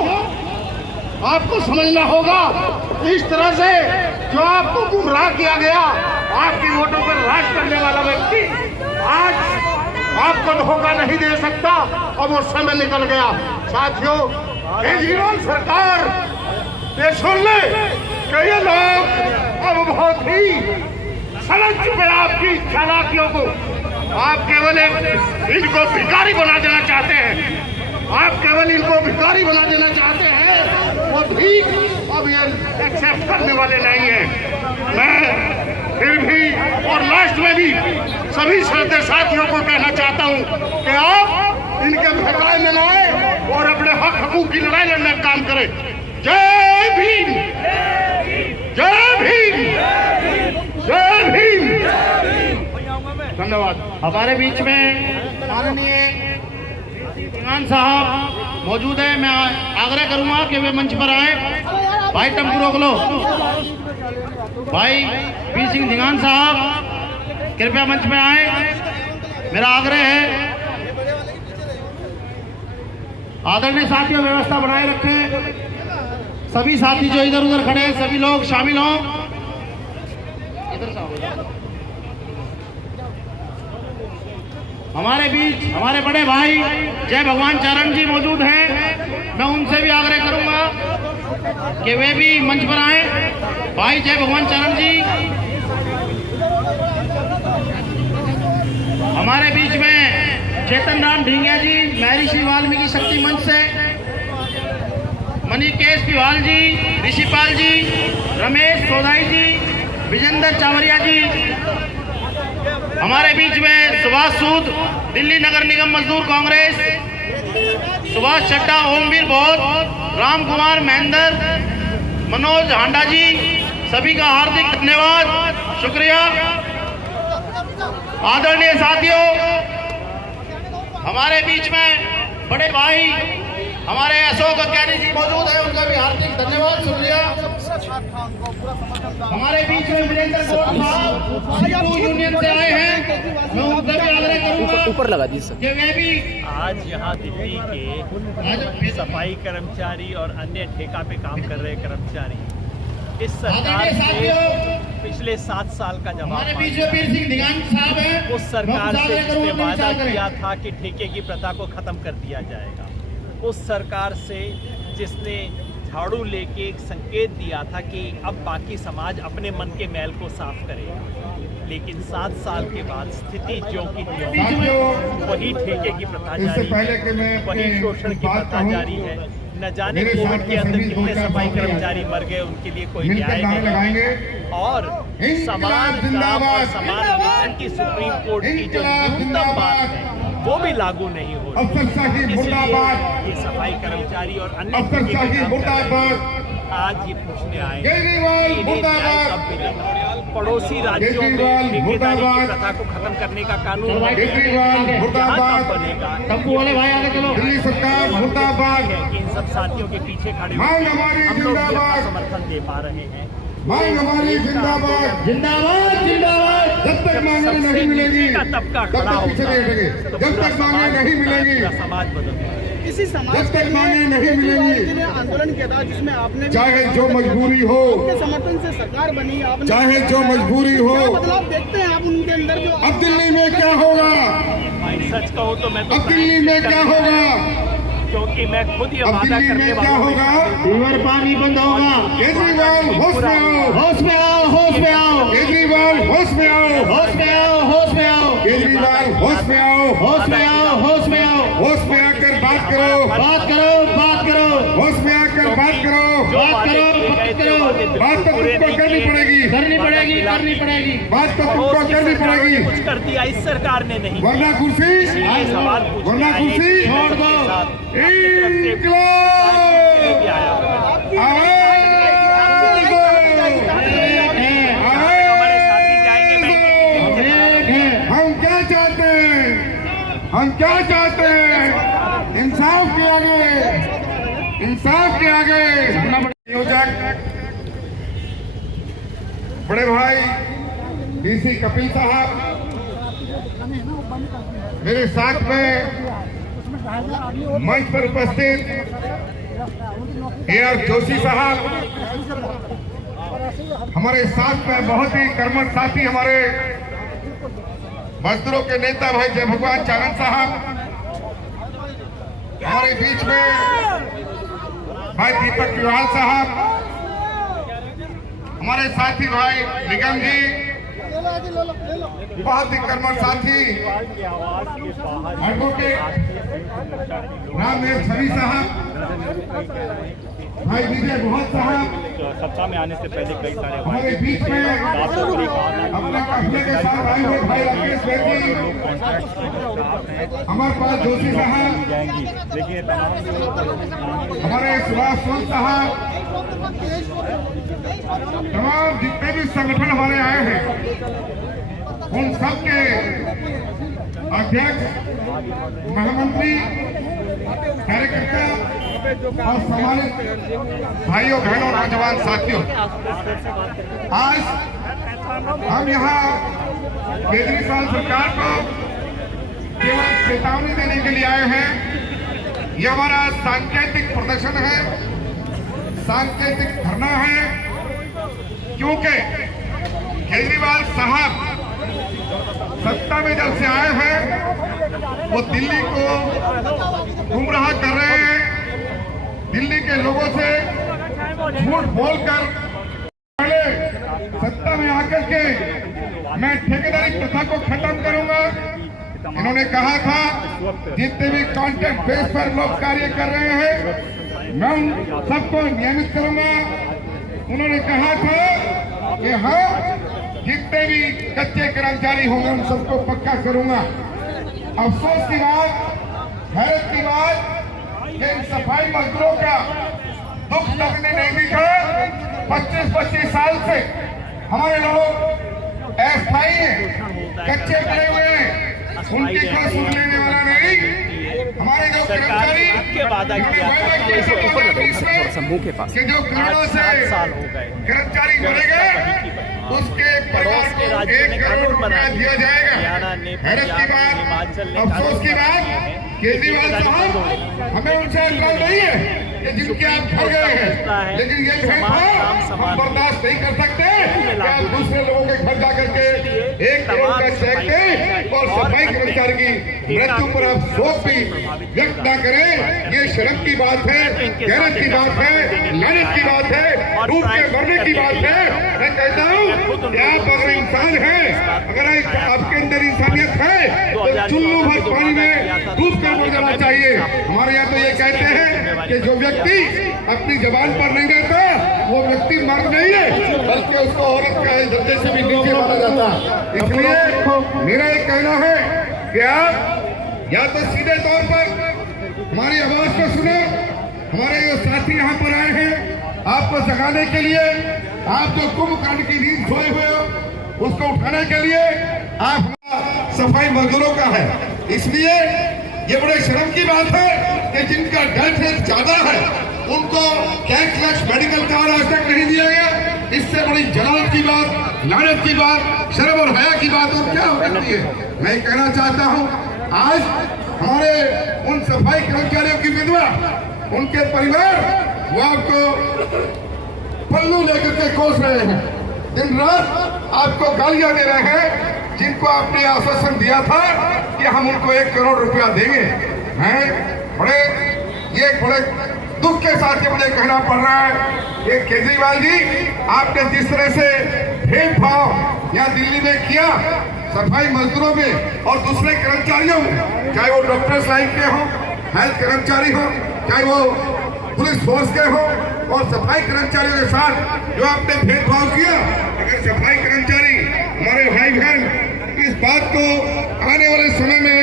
आपको समझना होगा इस तरह से जो आपको गुमराह किया गया, आपकी वोटों पर राज करने वाला व्यक्ति आज आपको धोखा नहीं दे सकता और वो समय निकल गया। साथियों, केजरीवाल सरकार ये सुन ले कि ये लोग अब बहुत ही समझ चुके आपकी चालाकियों को। आप केवल इनको भिखारी बना देना चाहते हैं, वो भी अब ये एक्सेप्ट करने वाले नहीं है। मैं फिर भी और लास्ट में भी सभी श्रद्धेय साथियों को कहना चाहता हूं कि आप इनके भकाए में न आए और अपने हकूक की लड़ाई लड़ने का काम करें। जय भीम, जय भीम, जय भीम। धन्यवाद। हमारे बीच में माननीय धिंगान साहब मौजूद है। मैं आग्रह करूंगा कि वे मंच पर आए। भाई टेम्पो रोक लो। भाई पी सिंह धिंगान साहब कृपया मंच में आए। मेरा आग्रह है, आदरणीय साथियों, व्यवस्था बनाए रखें। सभी साथी जो इधर उधर खड़े हैं सभी लोग शामिल हों। इधर से हमारे बीच हमारे बड़े भाई जय भगवान चरण जी मौजूद हैं। मैं उनसे भी आग्रह करूंगा कि वे भी मंच पर आए। भाई जय भगवान चरण जी हमारे बीच में, चेतन राम ढींगिया जी महर्षि वाल्मीकि शक्ति मंच से, मणिकेश तिवाल जी, ऋषिपाल जी, रमेश सोधाई जी, विजेंद्र चावरिया जी। हमारे बीच में सुभाष सूद दिल्ली नगर निगम मजदूर कांग्रेस, सुभाष चड्डा, ओमवीर बौद्ध, राम कुमार महेंद्र, मनोज हांडा जी, सभी का हार्दिक धन्यवाद, शुक्रिया। आदरणीय साथियों, हमारे बीच में बड़े भाई हमारे अशोक अज्ञानी जी मौजूद है, उनका भी हार्दिक धन्यवाद, शुक्रिया। हमारे बीच में वीरेंद्र साहब यूनियन से आए हैं, मैं उनसे भी आग्रह करूंगा ऊपर लगा दी सर। कि वे भी आज यहाँ दिल्ली के सफाई कर्मचारी और अन्य ठेका पे काम कर रहे कर्मचारी इस सरकार से पिछले 7 साल का जवाब हमारे बीच में वीर सिंह दिगान साहब हैं। उस सरकार से जिसने वादा किया था कि ठेके की प्रथा को खत्म कर दिया जाएगा, उस सरकार से जिसने झाड़ू लेके एक संकेत दिया था कि अब बाकी समाज अपने मन के मैल को साफ करेगा, लेकिन 7 साल के बाद स्थिति ज्यों की त्यों, वही ठेके की प्रथा जारी है, वही शोषण की प्रथा जारी है। न जाने कोविड के अंदर कितने सफाई कर्मचारी मर गए, उनके लिए कोई न्याय नहीं। और समान काम और समान वेतन की सुप्रीम कोर्ट की जो न्यूनतम बात है वो भी लागू नहीं हो रही। इसलिए ये सफाई कर्मचारी और अन्य आज ये पूछने आए कि इन्हें न्याय कब मिलेगा। पड़ोसी राज्यों में ठेकेदारी की प्रथा को खत्म करने का कानून यहाँ कब बनेगा। दिल्ली सरकार मुर्दाबाद है कि इन सब साथियों के पीछे खड़े होकर हम लोग भी अपना समर्थन दे पा रहे हैं। मांग हमारी जिंदाबाद जिंदाबाद जिंदाबाद। जब तक मांगे नहीं मिलेगी तबका तब तक पीछे नहीं हटेंगे। जब तक मांगे नहीं मिलेगी समाज बदल इसी समाज जब तक मांगे नहीं मिलेगी, आंदोलन किया था जिसमें आपने चाहे जो मजबूरी हो, आपके समर्थन से सरकार बनी, आपने चाहे जो मजबूरी हो। क्या बदलाव देखते हैं आप उनके अंदर जो अब दिल्ली में क्या होगा, भाई सच कहूँ तो मैं तो अब दिल्ली में क्या होगा, क्योंकि मैं खुद ये अब वादा दिल्ली करने में क्या वाला होगा। रिवर पानी बंद होगा। केजरीवाल होश में आओ, होश में आओ, होश में आओ, केजरीवाल होश में आओ, होश में आओ, होश में आओ, केजरीवाल होश में आओ, होश में आओ, होश में आओ, होश में आकर बात करो, बात करो, बात करो, होश में आकर बात करो, बात करो, बात करो। बात तो तुमको करनी पड़ेगी, करनी पड़ेगी, करनी पड़ेगी। बात तो तुमको करनी पड़ेगी, कुछ कर दिया इस सरकार ने नहीं। वरना कुर्सी, ये सवाल पूछने वरना आए कुर्सी हैं छोड़ सबके दो। साथ। अपनी तरफ से इंकलाब भी आया हुआ है। आवाज दो, हमारे साथी जाएंगे बैंक हम क्या चाहते हैं, हम क्या चाहते हैं, इंसाफ के आगे, इंसाफ के आगे। नियोजक बड़े भाई डीसी कपिल साहब, मेरे साथ में मंच पर उपस्थित AR जोशी साहब, हमारे साथ में बहुत ही कर्मठ साथी हमारे मजदूरों के नेता भाई जय भगवान चारण साहब, हमारे बीच में भाई दीपक तिवारी साहब, हमारे साथी भाई निगम जी, बहुत ही कर्मठ साथी एडवोकेट रामदेव छवि साहब, भाई विजय बहुत साहब, सत्ता में आने से पहले कई सारे हमारे बीच में अपने काफिले के साथ आए हुए भाई राकेश बेदी, हमारे पास जोशी साहब, हमारे सुभाष सोन साहब, तमाम जितने भी संगठन हमारे आए हैं उन सबके अध्यक्ष, महामंत्री, कार्यकर्ता और सम्मानित भाइयों बहनों नौजवान साथियों, आज हम यहाँ केजरीवाल सरकार को केवल चेतावनी देने के लिए आए हैं। ये हमारा सांकेतिक प्रदर्शन है, सांकेतिक धरना है, क्योंकि केजरीवाल साहब सत्ता में जब से आए हैं वो दिल्ली को गुमराह कर रहे हैं। दिल्ली के लोगों से झूठ बोलकर पहले सत्ता में आकर के मैं ठेकेदारी प्रथा को खत्म करूंगा। इन्होंने कहा था जितने भी कॉन्ट्रैक्ट बेस पर लोग कार्य कर रहे हैं मैं उन सबको नियमित करूंगा। उन्होंने कहा था कि हाँ जितने भी कच्चे कर्मचारी होंगे उन सबको पक्का करूंगा। अफसोस की बात, हैरत की बात कि इन सफाई मजदूरों का दुख लगने नहीं दिखा। 25-25 साल से हमारे लोग अस्थायी हैं, कच्चे पड़े हुए हैं, उनकी कोई सुन लेने वाला नहीं। हमारे जो सरकार ने कर्मचारी आपके वादा किया था समूह के पास कि जो करोड़ों से 7 साल हो गए कर्मचारी बढ़ेगा उसके परिवार पड़ोस को के राज्यों 1 ने करोड़ कानून रुपया बना दिया जाएगा। हरियाणा ने हैरत की बात, हिमाचल ने अफसोस की बात, केजरीवाल साहब हमें उनसे एतराज नहीं है कि जिनके आप घर गए हैं, लेकिन ये भेदभाव हम बर्दाश्त नहीं कर सकते कि आप दूसरे लोगों के घर जाकर के 1 करोड़ का चेक दें और सफाई कर्मचारी की मृत्यु पर आप शोक भी व्यक्त न करें। ये शर्म की बात है, गैरत की बात है, लानत की बात है, डूब के मरने की बात है। मैं कहता हूँ कि आप अगर इंसान हैं, अगर आपके अंदर इंसानियत है तो चुल्लू भर पानी में डूब कर मर जाना चाहिए। हमारे यहाँ तो ये कहते हैं कि जो व्यक्ति अपनी जबान पर नहीं रहता वो व्यक्ति मर्द नहीं है, बल्कि उसको औरत का दर्जे से भी नीचे माना जाता। इसलिए मेरा ये कहना है कि आप या तो सीधे तौर पर हमारी आवाज को सुनो। हमारे जो साथी यहाँ पर आए हैं आपको जगाने के लिए, आप जो कुंभकर्ण की नींद सोए हुए हो उसको उठाने के लिए आप सफाई मजदूरों का है। इसलिए ये बड़े शर्म की बात है कि जिनका डेथ रेट ज्यादा है उनको कैशलेस मेडिकल कार्ड आज तक नहीं दिया गया। इससे बड़ी जलालत की बात, लानत की बात, शर्म और हया की बात और क्या हो सकती है। मैं कहना चाहता हूँ आज हमारे उन सफाई कर्मचारियों की विधवा, उनके परिवार वो आपको पल्लू लेकर के कोस रहे हैं, दिन रात आपको गालियां दे रहे हैं, जिनको आपने आश्वासन दिया था कि हम उनको 1 करोड़ रुपया देंगे। हैं बड़े दुख के साथ ये मुझे कहना पड़ रहा है कि केजरीवाल जी आपने जिस तरह से भेदभाव यहाँ दिल्ली में किया सफाई मजदूरों में और दूसरे कर्मचारियों में, चाहे वो डॉक्टर्स लाइन के हों, हेल्थ कर्मचारी हों, चाहे वो पुलिस फोर्स के हों, और सफाई कर्मचारियों के साथ जो आपने भेदभाव किया, अगर सफाई कर्मचारी हमारे भाई बहन इस बात को आने वाले समय में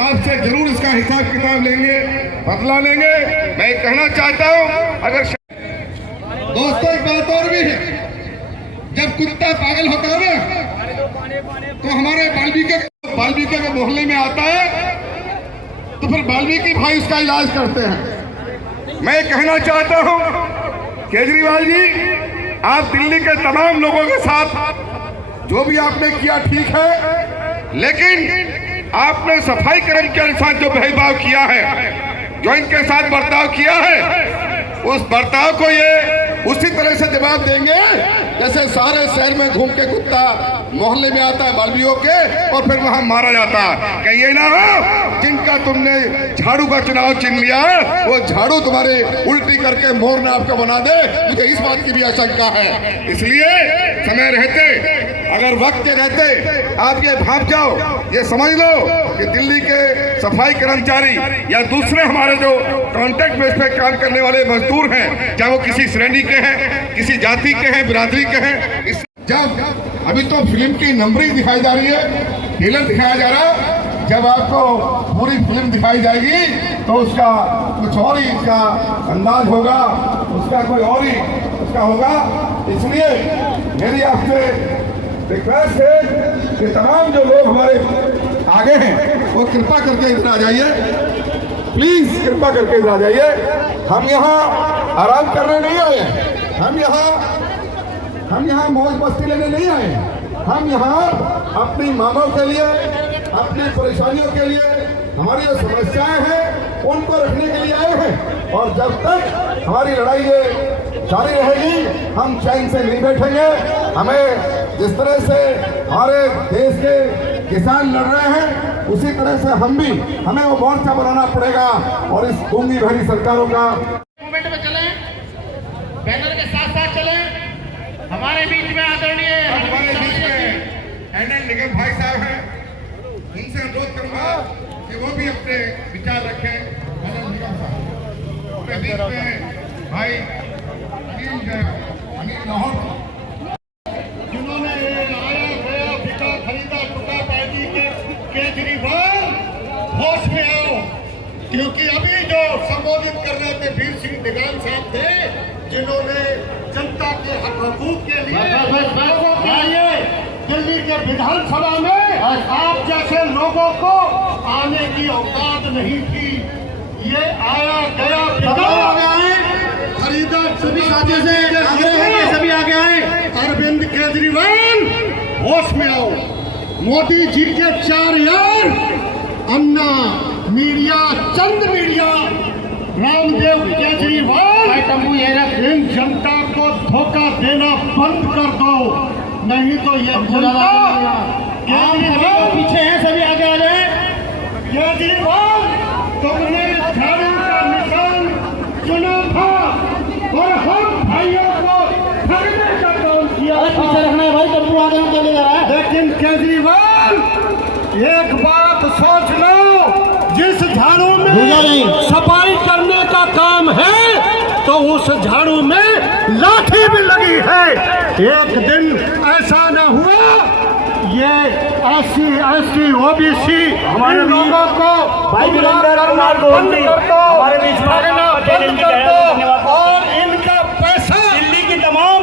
आपसे जरूर इसका हिसाब किताब लेंगे, बदला लेंगे। मैं कहना चाहता हूं अगर दोस्तों एक बात और भी है, जब कुत्ता पागल होता है ना तो हमारे बाल्मीकि के मोहल्ले में आता है तो फिर बाल्मीकि भाई उसका इलाज करते हैं। मैं कहना चाहता हूं केजरीवाल जी आप दिल्ली के तमाम लोगों के साथ जो भी आपने किया ठीक है, लेकिन आपने सफाई कर्मचारी के साथ जो भेदभाव किया है, जो इनके साथ बर्ताव किया है, उस बर्ताव को ये उसी तरह से जवाब देंगे जैसे सारे शहर में घूम के कुत्ता मोहल्ले में आता है बाल्मियों के और फिर वहां मारा जाता है। कहीं ये ना हो जिनका तुमने झाड़ू का चुनाव चिन्ह लिया वो झाड़ू तुम्हारे उल्टी करके मोर ने आपको बना दे, मुझे इस बात की भी आशंका है। इसलिए समय रहते, अगर वक्त के रहते आप ये भाप जाओ, ये समझ लो कि दिल्ली के सफाई कर्मचारी या दूसरे हमारे जो कॉन्ट्रैक्ट बेस पे काम करने वाले मजदूर हैं, चाहे वो किसी श्रेणी के हैं, किसी जाति के हैं, बिरादरी के हैं, जब अभी तो फिल्म की नंबरिंग दिखाई जा रही है, ट्रेलर दिखाया जा रहा है, जब आपको पूरी फिल्म दिखाई जाएगी तो उसका कुछ और ही इसका अंदाज होगा, उसका कोई और ही उसका होगा। इसलिए मेरी आपसे रिक्वेस्ट है कि तमाम जो लोग हमारे आगे हैं वो कृपा करके इधर आ जाइए, प्लीज कृपा करके इधर आ जाइए। हम यहाँ आराम करने नहीं आए, हम यहाँ मौज मस्ती लेने नहीं आए, हम यहाँ अपनी मांगों के लिए, अपनी परेशानियों के लिए, हमारी जो समस्याएं हैं उनको रखने के लिए आए हैं। और जब तक हमारी लड़ाई ये जारी रहेगी हम चैन से नहीं बैठेंगे। हमें जिस तरह से हमारे देश के किसान लड़ रहे हैं उसी तरह से हमें वो मोर्चा बनाना पड़ेगा और इस गूंगी भरी सरकारों का मूवमेंट में चले, बैनर के साथ साथ चले। हमारे बीच में आदरणीय हमारे बीच में एनएल निगम भाई साहब हैं, उनसे अनुरोध करूंगा कि वो भी अपने विचार रखें। एनएल निगम साहब अपने बीच में भाई अनिल लाहौर, जिन्होंने लाया गया बिका खरीदा टुका पार्टी के केजरीवाल होश में आओ, क्योंकि अभी जो संबोधित कर रहे थे वीर सिंह दिगान साहब थे, जिन्होंने जनता के हक हकूक के लिए दिल्ली के विधानसभा में आप जैसे लोगों को आने की औकात नहीं थी। ये आया गया खरीदा सभी साथी से सभी आगे आए। अरविंद केजरीवाल होश में आओ। मोदी जी के 4 यार अन्ना मीडिया, चंद मीडिया, रामदेव केजरीवाल, इन जनता को धोखा देना बंद कर दो, नहीं तो ये जनता केजरीवाल पीछे है, सभी आगे आ जाए। केजरीवाल तुमने झाड़ू का निशान चुना था और हम भाइयों को ठगने का काम किया। पीछे रखना है भाई, तब्बू आगे चले जा रहा है। लेकिन केजरीवाल एक बात सोच लो, जिस झाड़ू में सफाई करने का काम है तो उस झाड़ू में लाठी भी लगी है। एक दिन ऐसा न हुआ ये SC OBC हमारे लोगों को भाई बंद कर दो और इनका पैसा दिल्ली की तमाम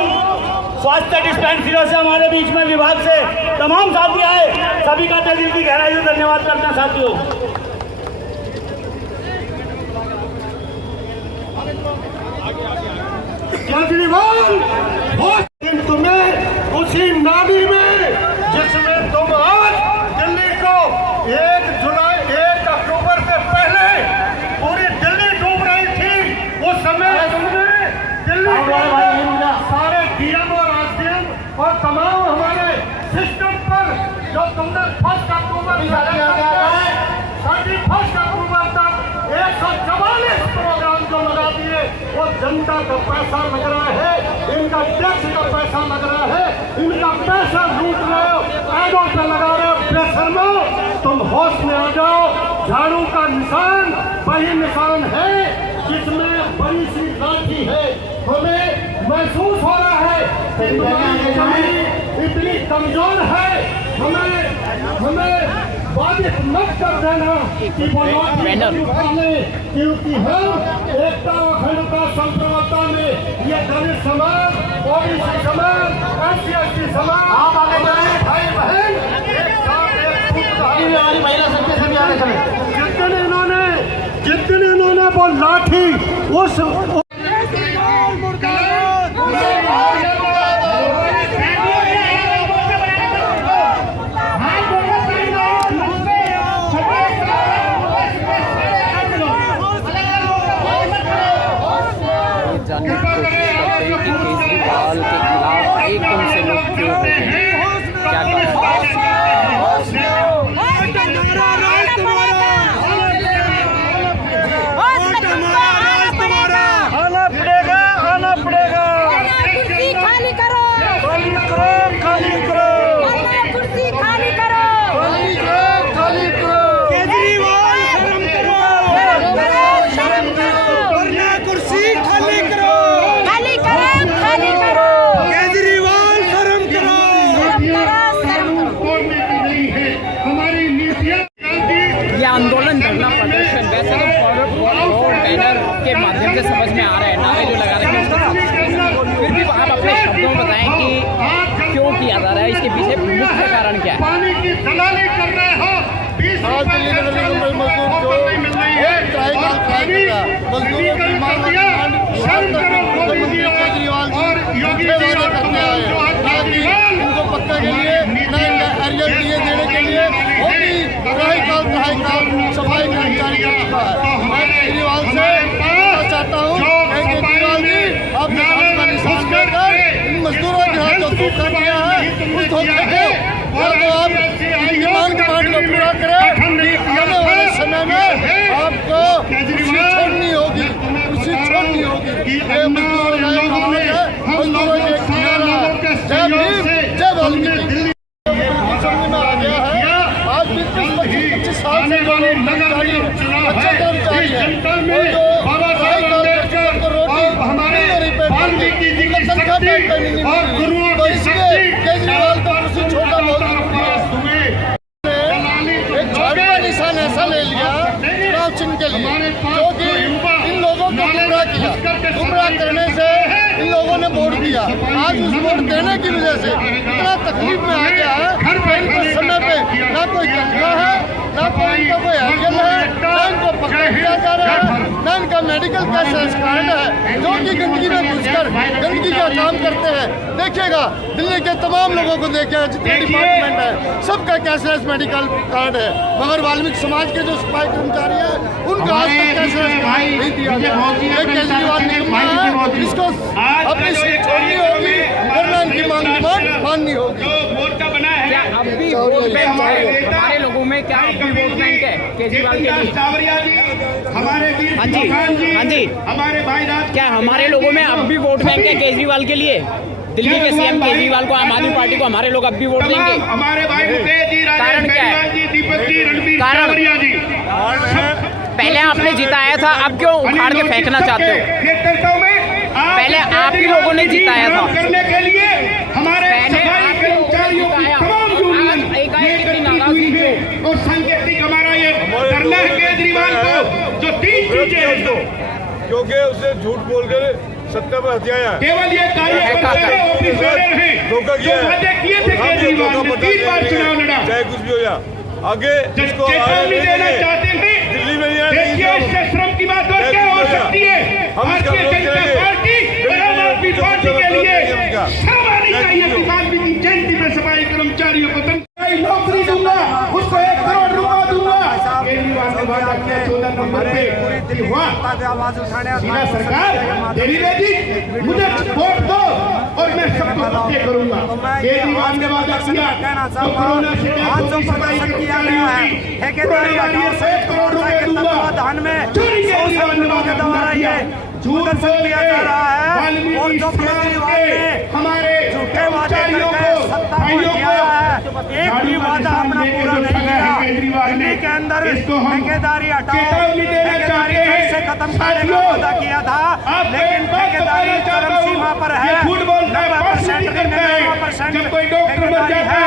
स्वास्थ्य डिस्पेंसरियों से, हमारे बीच में विभाग से तमाम साथी आए, सभी का दिल की गहराई से धन्यवाद करते हैं साथियों। केजरीवाल तुम्हें उसी नाली में जिसमें तुम आज दिल्ली को 1 अक्टूबर से पहले पूरी दिल्ली डूब रही थी, उस समय तुमने दिल्ली के सारे DM और SDM और तमाम हमारे सिस्टम पर जो तुमने 1 अक्टूबर 31 अक्टूबर तक 144 प्रोग्राम जो लगा दिए, वो जनता का पैसा लग रहा है, इनका टैक्स का पैसा लग रहा है, इनका पैसा लूट रहे हो, ऐडों पे लगा रहे हो। बेशर्मो, तुम होश में आ जाओ। झाड़ू का निशान वही निशान है जिसमें बड़ी सी लाठी है। हमें महसूस हो रहा है इतनी कमजोर है, हमें बाधित मत कर देना कि वो क्योंकि हम एकता अखंडता संप्रभुता में ये दलित समाज, OBC समाज, SC समाज, आप आगे जाए भाई बहन, एक साथ एक महिला संख्या से भी आगे चले। जितने इन्होंने वो लाठी उस जानने की कोशिश करते हैं कि केजरीवाल के खिलाफ एकदम से लोग क्यों होते हैं, क्या आना पड़ेगा। कुर्सी खाली करो, खाली करो, कुर्सी खाली करो, केजरीवाल शर्म करो, वरना कुर्सी खाली करो, खाली करो, केजरीवाल शर्म करो। हमारी नीतियाँ ये आंदोलन, धरना प्रदर्शन वैसे तो बैनर के माध्यम से समझ में आ रहा है, नारे जो लगा रहे हैं, फिर भी आप अपने शब्दों में बताएं कि क्यों किया जा रहा है, इसके पीछे मुख्य कारण क्या है। पानी की दलाली कर रहे हो, 20 इनको पक्का के लिए अर्जन देने के लिए सफाई कर्मचारी कर चुका है। मैं केजरीवाल से चाहता हूँ केजरीवाल जी, आप का निशान देकर इन मजदूरों के हाथ जो धोखा दिया है उस धोखे को आप ईमान के मांग को पूरा करें। आने वाले समय में आपको कुर्सी छोड़नी होगी, कुर्सी छोड़नी होगी। ये मजदूरों के जय भीम, जय वाल्मीकि में आ गया है। आज 25 साल से अच्छे कर्मचारी है, केजरीवाल को कुर्सी छोटा बहुत एक झाड़ू का निशान ऐसा ले लिया, चुनाव चिन्ह के लिए, जो कि इन लोगों को गुमराह किया। गुमराह करने से इन लोगों ने वोट दिया। आज उस वोट देने की वजह से इतना तकलीफ में आ गया है कि इनको समय पे ना कोई तनख्वाह है, ना कोई इनका कोई हरिजन है, ना इनको पकड़ दिया जा रहा है, ना इनका मेडिकल कैशलेस कार्ड है, जो कि गंदगी में घुसकर गंदगी का काम करते हैं। देखिएगा दिल्ली के तमाम लोगों को देखिएगा, जितने डिपार्टमेंट है सबका कैशलेस मेडिकल कार्ड है, मगर वाल्मीकि समाज के जो सफाई कर्मचारी है उनका आज तक कैशलेस कार्ड नहीं दिया गया। केजरीवाल ने कहा इसको अपनी सीट छोड़नी होगी वरना इनकी डिमांड माननी होगी। क्या अब भी वोट बैंक है हमारे लोगों में? क्या अब भी वोट बैंक है केजरीवाल के लिए? हाँ जी, हाँ जी, हमारे भाई क्या हमारे लोगों में अब भी वोट बैंक है केजरीवाल के लिए? दिल्ली के सीएम केजरीवाल को, आम आदमी पार्टी को हमारे लोग अब भी वोट देंगे? कारण क्या है? कारण पहले आपने जिताया था, अब क्यों उखाड़ के फेंकना चाहते हो? पहले आप ही लोगों ने जिताया था, पहले आप ही लोगों ने जिताया, एकाएक कितनी नाराजगी क्यों? और सांकेतिक हमारा ये करना है केजरीवाल को, जो 3 चीजें हैं क्योंकि उसने झूठ बोलकर सत्ता पर हथियाया, केवल ये कार्यकर्ता है, ऑफिसर हैं, धोखा किया है, वादे किए थे केजरीवाल ने, 3 बार चुनाव लड़ा, चाहे कुछ भी हो जाए आगे चेतावनी देना चाहते हैं। दिल्ली में देखिए इससे श्रम की बात और क्या हो सकती है? भारतीय जनता पार्टी और आम आदमी पार्टी के लिए शर्म आनी चाहिए कि वाल्मीकि जयंती में सफाई कर्मचारियों को नौकरी दूंगा, उसको 1 करोड़ रुपया दूंगा। केजरीवाल ने वादा किया 14 नंबर पे, सीधा सरकार देरी बेटी मुझे वोट दो और मैं सबको सत्य करूंगा। केजरीवाल ने वादा किया तो कोरोना से ठेकेदारी 1 करोड़ रुपए दूंगा, चोरी केजरीवाल ने वादा किया, झूठ बोल दिया जा रहा है। और जो केजरीवाल ने हमारे कर्मचारियों को, भाइयों को एक भी वादा अपना पूरा नहीं किया। दिल्ली के अंदर ठेकेदारी हटाओ, ठेकेदारी से खत्म करने का वादा किया था, लेकिन ठेकेदारी चरम सीमा पर है। 90% ठेकेदारी है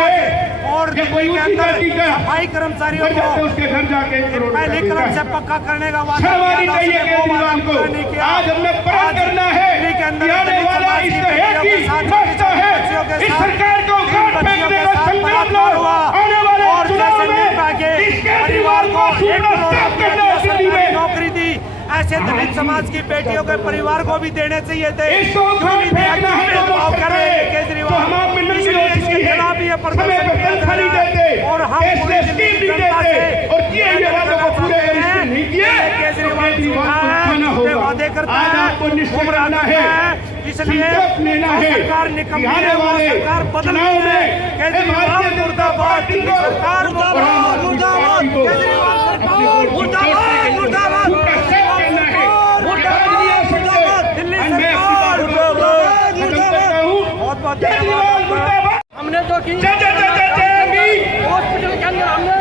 और दिल्ली के अंदर सफाई कर्मचारियों को पहले क्रम से पक्का करने का वादा नहीं किया। आज हमने पता करना है दिल्ली के अंदर सरकार को और परिवार को 1 करोड़ नौकरी दी, ऐसे दलित समाज की बेटियों के परिवार को भी देने चाहिए थे। केजरीवाल इसके खिलाफ ये प्रदर्शन और हम केजरीवाल वादे करता है, इसलिए सरकार निकम्मी है, वो सरकार बदलनी है। केजरीवाल मुर्दाबाद, सरकार मुर्दाबाद, केजरीवाल सरकार मुर्दाबाद, मुर्दाबाद, दिल्ली सरकार मुर्दाबाद, बहुत बहुत धन्यवाद। हमने जो की हॉस्पिटल के अंदर हमने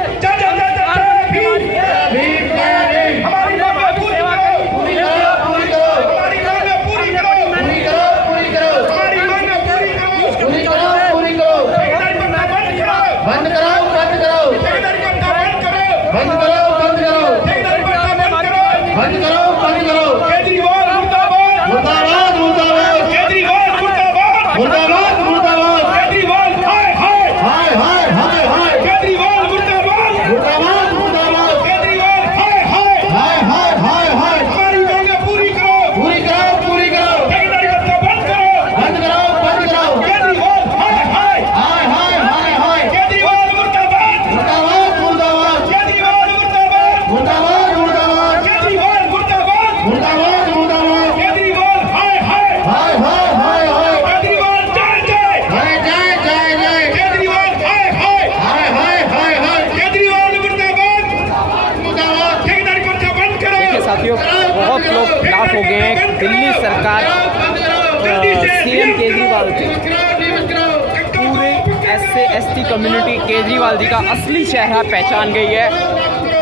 बहुत लोग खिलाफ हो गए हैं दिल्ली सरकार सीएम केजरीवाल के। पूरे SC/ST कम्युनिटी केजरीवाल जी का असली चेहरा पहचान गई है।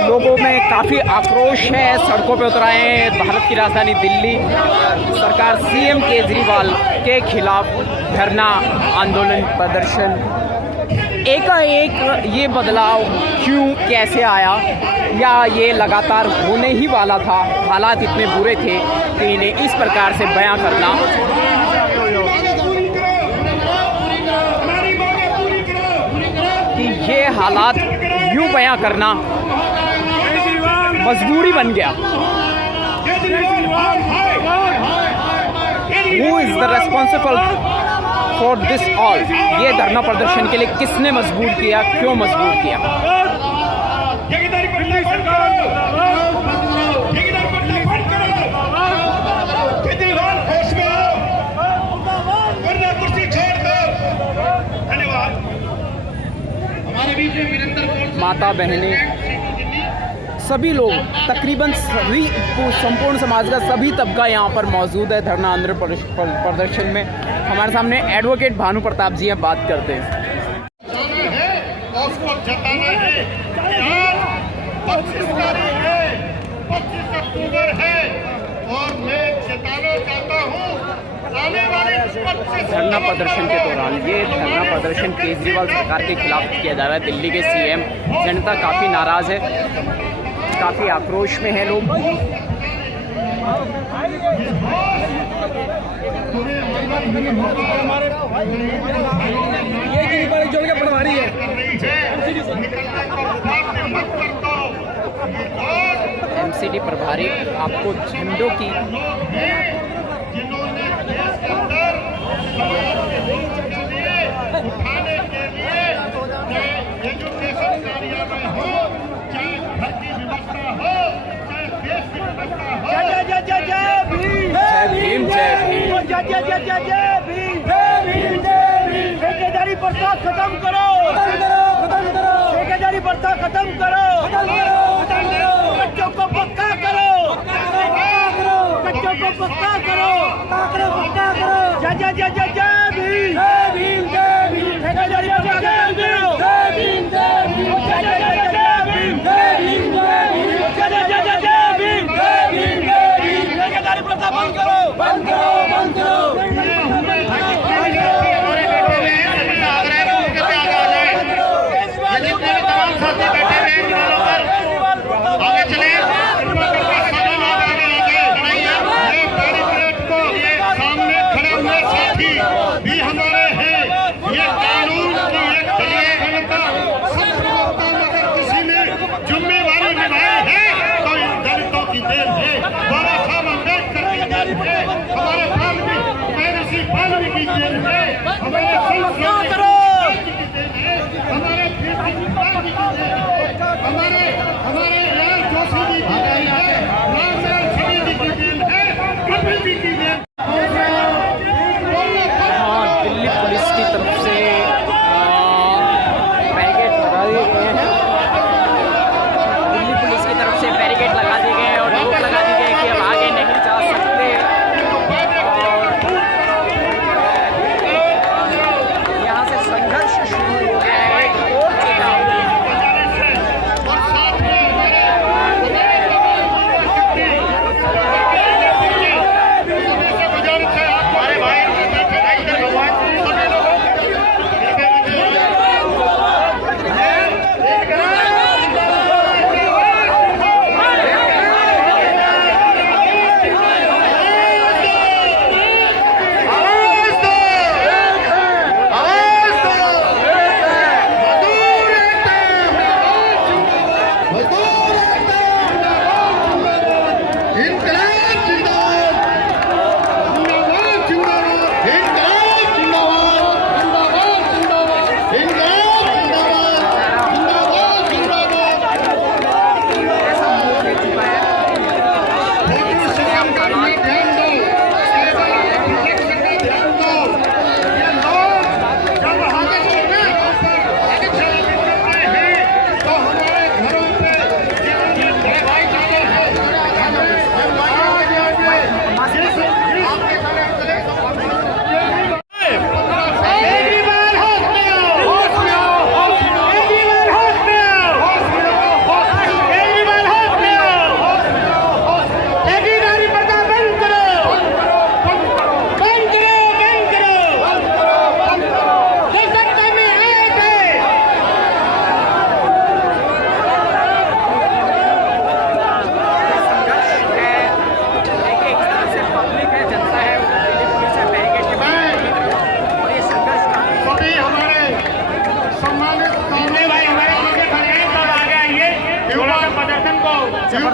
लोगों में काफ़ी आक्रोश है, सड़कों पे उतर आए हैं। भारत की राजधानी दिल्ली सरकार सीएम केजरीवाल के खिलाफ धरना, आंदोलन, प्रदर्शन। एकाएक ये बदलाव क्यों, कैसे आया? या ये लगातार होने ही वाला था? हालात इतने बुरे थे कि इन्हें इस प्रकार से बयां करना, कि ये हालात यूं बयां करना मजबूरी बन गया। Who is the responsible for this all? ये धरना प्रदर्शन के लिए किसने मजबूर किया, क्यों मजबूर किया? माता बहनें सभी लोग, तकरीबन सभी संपूर्ण समाज का सभी तबका यहाँ पर मौजूद है धरना आंदोलन प्रदर्शन में। हमारे सामने एडवोकेट भानु प्रताप जी हैं, बात करते हैं। उसको जताना है कि आज 25 तारीख है, 25 अक्टूबर है और मैं जताना चाहता हूँ आने वाले 25 धरना प्रदर्शन के दौरान ये धरना प्रदर्शन केजरीवाल सरकार के खिलाफ किया जा रहा है। दिल्ली के सीएम, जनता काफ़ी नाराज़ है, काफ़ी आक्रोश में है लोग। जोड़ के पढ़वा रही है। एमसीडी प्रभारी आपको झंडों की जिन्होंने देश के अंदर उठाने के लिए चाहे एजुकेशन कार्यालय हो, चाहे घर की व्यवस्था हो, चाहे देश की व्यवस्था हो। जय भीम, जय भीम। ठेकेदारी प्रथा खत्म करो, ठेकेदारी प्रथा खत्म करो, बच्चों को पक्का करो, बच्चों को पक्का करो। जय भीम, ठेकेदारी प्रथा खत्म करो। ठेकेदारी प्रथा बंद करो, बंद करो। सामने खड़े हुए साथी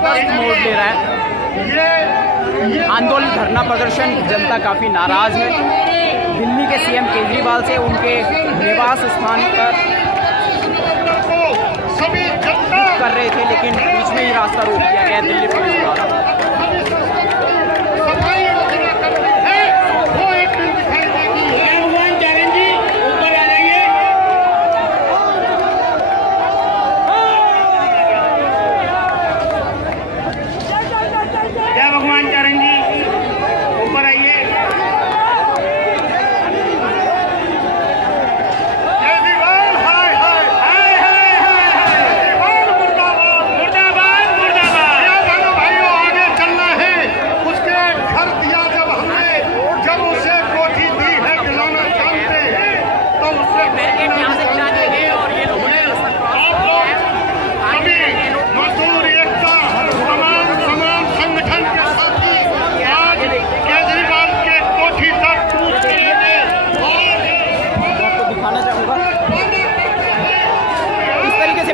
ज़बरदस्त मोड़ ले रहा है। आंदोलन, धरना प्रदर्शन, जनता काफ़ी नाराज़ है। दिल्ली के सीएम केजरीवाल से उनके निवास स्थान पर कर रहे थे, लेकिन बीच में ही रास्ता रोक दिया गया दिल्ली पुलिस द्वारा।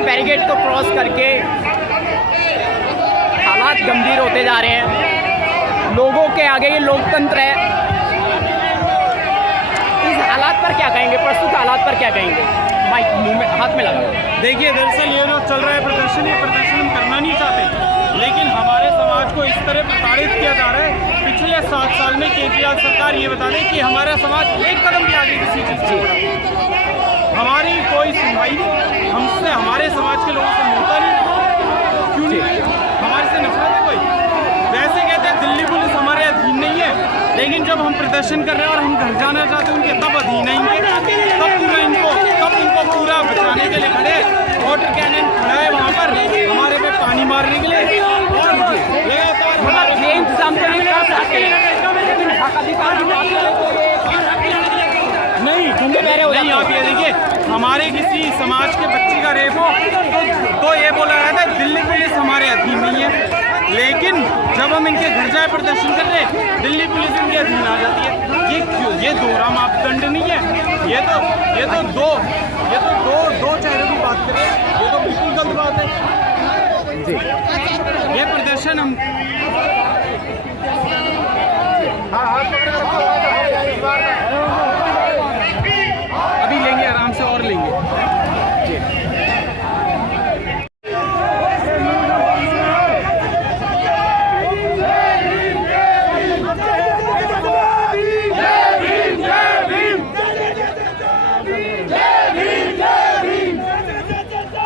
बैरिकेड को क्रॉस करके हालात गंभीर होते जा रहे हैं। लोगों के आगे ये लोकतंत्र है। इस हालात पर क्या कहेंगे, प्रस्तुत हालात पर क्या कहेंगे? माइक मुंह में, हाथ में लगा। देखिए, दरअसल ये जो चल रहा है प्रदर्शन, ये प्रदर्शन हम करना नहीं चाहते, लेकिन हमारे समाज को इस तरह प्रताड़ित किया जा रहा है। पिछले 7 साल में केजरीवाल सरकार ये बता दें कि हमारा समाज एक कदम भी आगे किसी चीज़ से, हमारी कोई सुनवाई नहीं, हमसे, हमारे समाज के लोगों से मिलता नहीं। क्यों नहीं? हमारे से नफरत है कोई? वैसे कहते हैं दिल्ली पुलिस हमारे अधीन नहीं है, लेकिन जब हम प्रदर्शन कर रहे हैं और हम घर जाना चाहते हैं उनके, तब अधीन है इनके, तब इनको पूरा बचाने के लिए खड़े। वाटर कैनन खड़ा है वहाँ पर हमारे पे पानी मारने के लिए, और लगातार ये इंतजाम तो नहीं कर सकते, लेकिन हक अधिकार की बात नहीं। आप ये देखिए, हमारे किसी समाज के बच्चे का रेप हो तो ये बोला जाता है दिल्ली पुलिस हमारे अधीन नहीं है, लेकिन जब हम इनके घर जाए प्रदर्शन कर रहे, दिल्ली पुलिस इनके अधीन आ जाती है। ये क्यों? ये दोहरा मापदंड नहीं है। ये तो दो चेहरों की बात करें, ये तो बिल्कुल गलत बात है। ये प्रदर्शन हम अभी लेंगे, आराम से और लेंगे।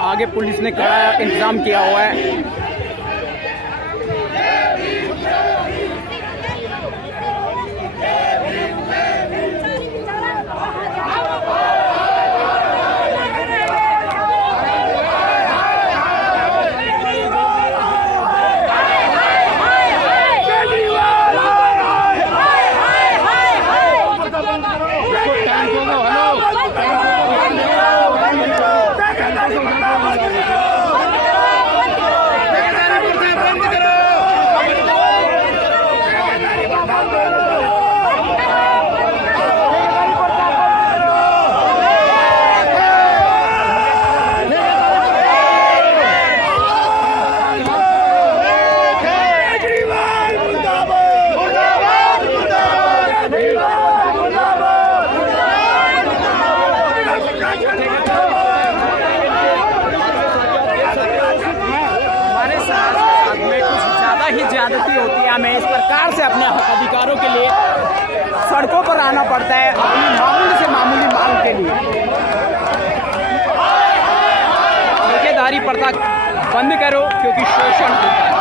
आगे पुलिस ने कड़ा इंतजाम किया हुआ है। ज्यादती होती है, हमें इस प्रकार से अपने अधिकारों के लिए सड़कों पर आना पड़ता है, अपनी मामूली से मामूली मांग के लिए। ठेकेदारी प्रथा बंद करो, क्योंकि शोषण होता है।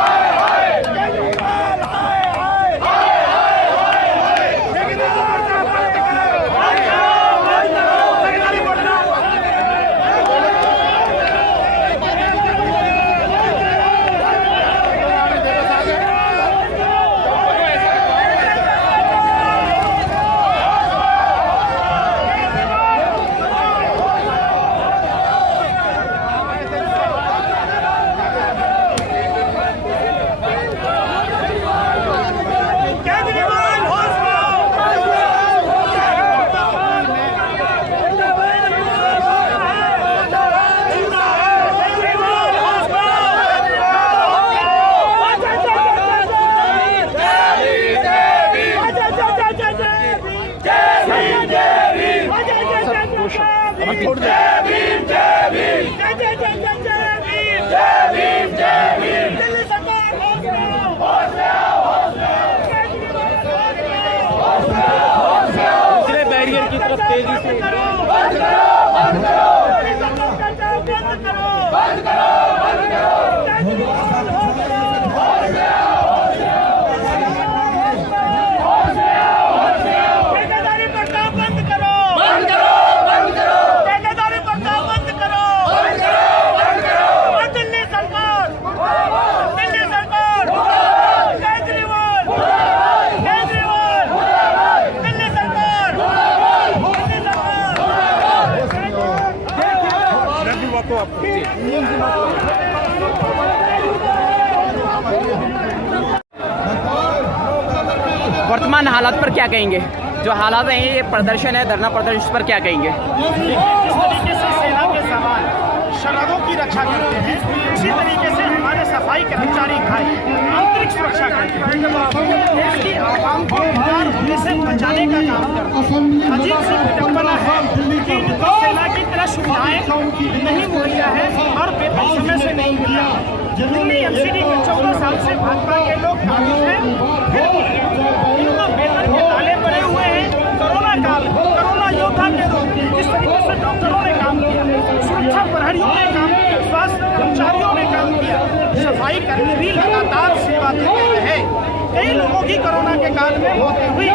तेजी से वर्तमान हालात पर क्या कहेंगे? जो हालात हैं, ये प्रदर्शन है, धरना प्रदर्शन, इस पर क्या कहेंगे? जिस तरीके से सेना के जवान सरहदों की रक्षा करते हैं, उसी तरीके से हमारे सफाई कर्मचारी भाई आंतरिक सुरक्षा करते हैं। देश की आवाम को बीमार होने से बचाने का काम करते हैं। अजीब सी विडंबना है कि इनको सेना की तरह सुविधाएं नहीं मुहैया है और वेतन समय से नहीं मिल रहा। दिल्ली एमसीडी में 14 साल से भाजपा के लोग काबिज हैं, फिर भी इनको वेतन के ताले पड़े हुए हैं। कोरोना काल, कोरोना योद्धा के रूप में जिस तरीके से डॉक्टरों ने काम किया, सुरक्षा प्रहरियों ने काम किया, स्वास्थ्य कर्मचारियों ने काम किया, सफाई कर्मी भी लगातार सेवा देते रहे। कई लोगों की कोरोना के काल में मौत हुई।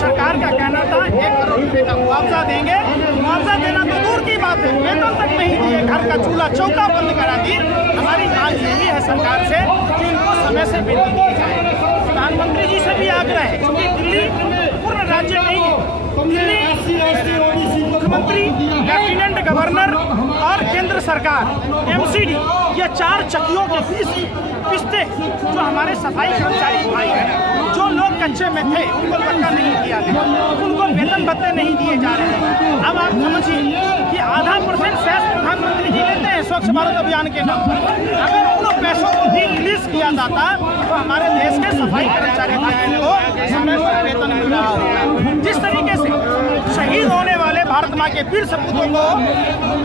सरकार का कहना था 1 करोड़ रुपए का मुआवजा देंगे। मुआवजा देना तो दूर की बात है, वेतन तक नहीं दिए, घर का चूल्हा चौका बंद करा दी। हमारी मांग यही है सरकार से कि इनको समय से वेतन दिए जाए। प्रधानमंत्री जी से भी आग्रह है, क्योंकि दिल्ली पूर्ण राज्य नहीं है। दिल्ली मुख्यमंत्री, लेफ्टिनेंट गवर्नर और केंद्र सरकार एमसीडी, ये 4 चक्कियों के पिस्ते जो हमारे सफाई कर्मचारी भाई हैं, जो लोग कच्चे में थे उनको पक्का नहीं किया गया, उनको वेतन भत्ते नहीं दिए जा रहे हैं। अब आप समझिए कि आधा % सेस प्रधानमंत्री जी लेते हैं स्वच्छ भारत अभियान के नाम पर। अगर उन पैसों को भी रिलीज किया जाता तो हमारे देश के सफाई कर्मचारी भाइयों को समय पर वेतन मिल रहा होगा। जिस तरीके से शहीद होने वाले भारत माँ के वीर सपूतों को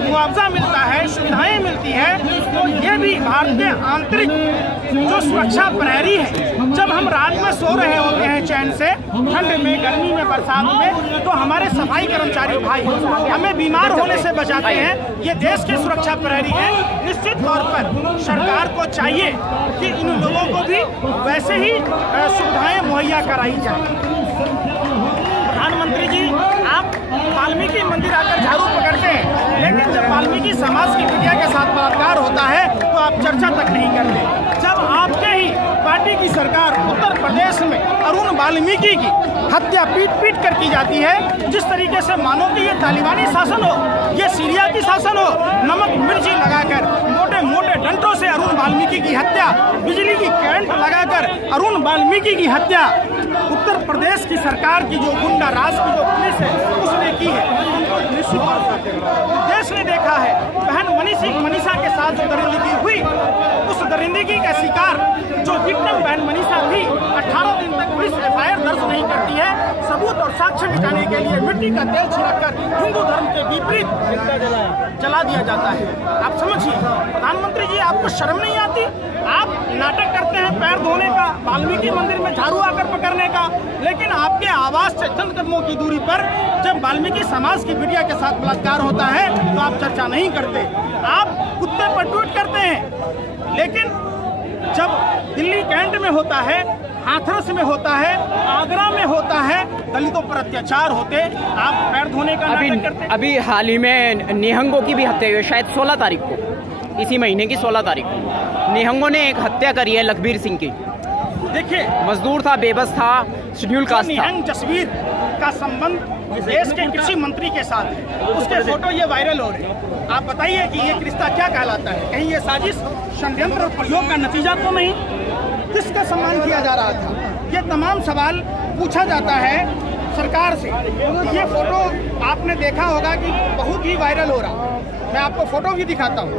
मुआवजा मिलता है, सुविधाएं मिलती है, तो ये भी भारत के आंतरिक जो सुरक्षा प्रहरी है, जब हम रात में सो रहे होते हैं चैन से, ठंड में, गर्मी में, बरसात में, तो हमारे सफाई कर्मचारी भाई हमें बीमार होने से बचाते हैं। ये देश के सुरक्षा प्रहरी हैं। निश्चित तौर पर सरकार को चाहिए कि इन लोगों को भी वैसे ही सुविधाएं मुहैया कराई जाए। प्रधानमंत्री जी, आप वाल्मीकि मंदिर आकर झाड़ू पकड़ते हैं, लेकिन जब वाल्मीकि समाज की बिटिया के साथ बलात्कार होता है तो आप चर्चा तक नहीं करते। जब आपके ही पार्टी की सरकार उत्तर प्रदेश में अरुण वाल्मीकि की हत्या पीट कर की जाती है, जिस तरीके से मानो कि ये तालिबानी शासन हो, ये सीरिया की शासन हो, नमक मिर्ची लगाकर मोटे मोटे डंडों से अरुण वाल्मीकि की हत्या, बिजली की करंट लगाकर अरुण वाल्मीकि की हत्या, उत्तर प्रदेश की सरकार की जो गुंडा राज की जो पुलिस है उसने की है। निश्चित तौर पर देश ने देखा है बहन मनीषा के साथ जो दरिंदगी हुई, उस दरिंदगी का शिकार जो विक्टिम बहन मनीषा थी, 18 दिन तक पुलिस FIR दर्ज नहीं करती है। सबूत और साक्ष्य मिटाने के लिए मिट्टी का तेल छिड़ककर हिंदू धर्म के विपरीत जला दिया जाता है। आप समझिए प्रधानमंत्री जी, आपको शर्म नहीं आती? आप नाटक करते हैं पैर धोने का, वाल्मीकि मंदिर में झाड़ू आकर पकड़ने का, लेकिन आपके आवास से चंद कदमों की दूरी पर जब वाल्मीकि समाज की बिटिया के साथ बलात्कार होता है तो आप चर्चा नहीं करते। आप कुत्ते पर ट्वीट करते हैं, लेकिन जब दिल्ली कैंट में होता है, हाथरस में होता है, आगरा में होता है, दलितों पर अत्याचार होते, आप पैर धोने का नाटक करते। अभी हाल ही में निहंगों की भी हत्या हुई है, शायद 16 तारीख को, इसी महीने की 16 तारीख को निहंगों ने एक हत्या करी है लखबीर सिंह की। देखिए, मजदूर था, बेबस था, शेड्यूल कास्ट था। निहंग जसवीर का संबंध देश के कृषि मंत्री के साथ है, उसके फोटो ये वायरल हो रहे हैं। आप बताइए कि ये रिश्ता क्या कहलाता है? कहीं ये साजिश, षड्यंत्र और प्रयोग का नतीजा तो नहीं? किसका सम्मान किया जा रहा था? ये तमाम सवाल पूछा जाता है सरकार से। ये फोटो आपने देखा होगा कि बहुत ही वायरल हो रहा। मैं आपको फोटो भी दिखाता हूँ।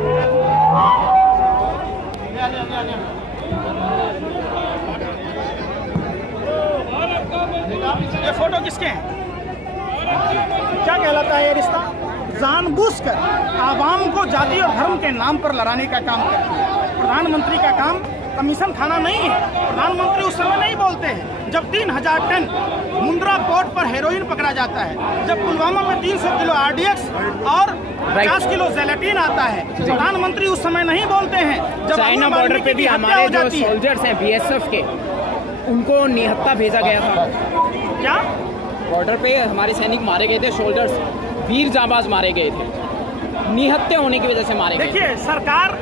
ये फोटो किसके हैं? क्या कहलाता है ये रिश्ता? जानबूझकर आवाम को जाति और धर्म के नाम पर लड़ाने का काम करती है। प्रधानमंत्री का काम कमीशन खाना नहीं है। प्रधानमंत्री उस समय नहीं बोलते हैं जब 3000 टन मुंद्रा पोर्ट पर हेरोइन पकड़ा जाता है, जब पुलवामा में 300 किलो RDX और 50 किलो जेलेटिन आता है। प्रधानमंत्री उस समय नहीं बोलते हैं जब चाइना बॉर्डर पे भी हमारे जो सोल्जर्स हैं BSF के, उनको निहत्था भेजा गया था। क्या बॉर्डर पे हमारे सैनिक मारे गए थे, सोल्जर्स वीर जाबाज मारे गए थे, निहत्थे होने की वजह से मारे गए। देखिए, सरकार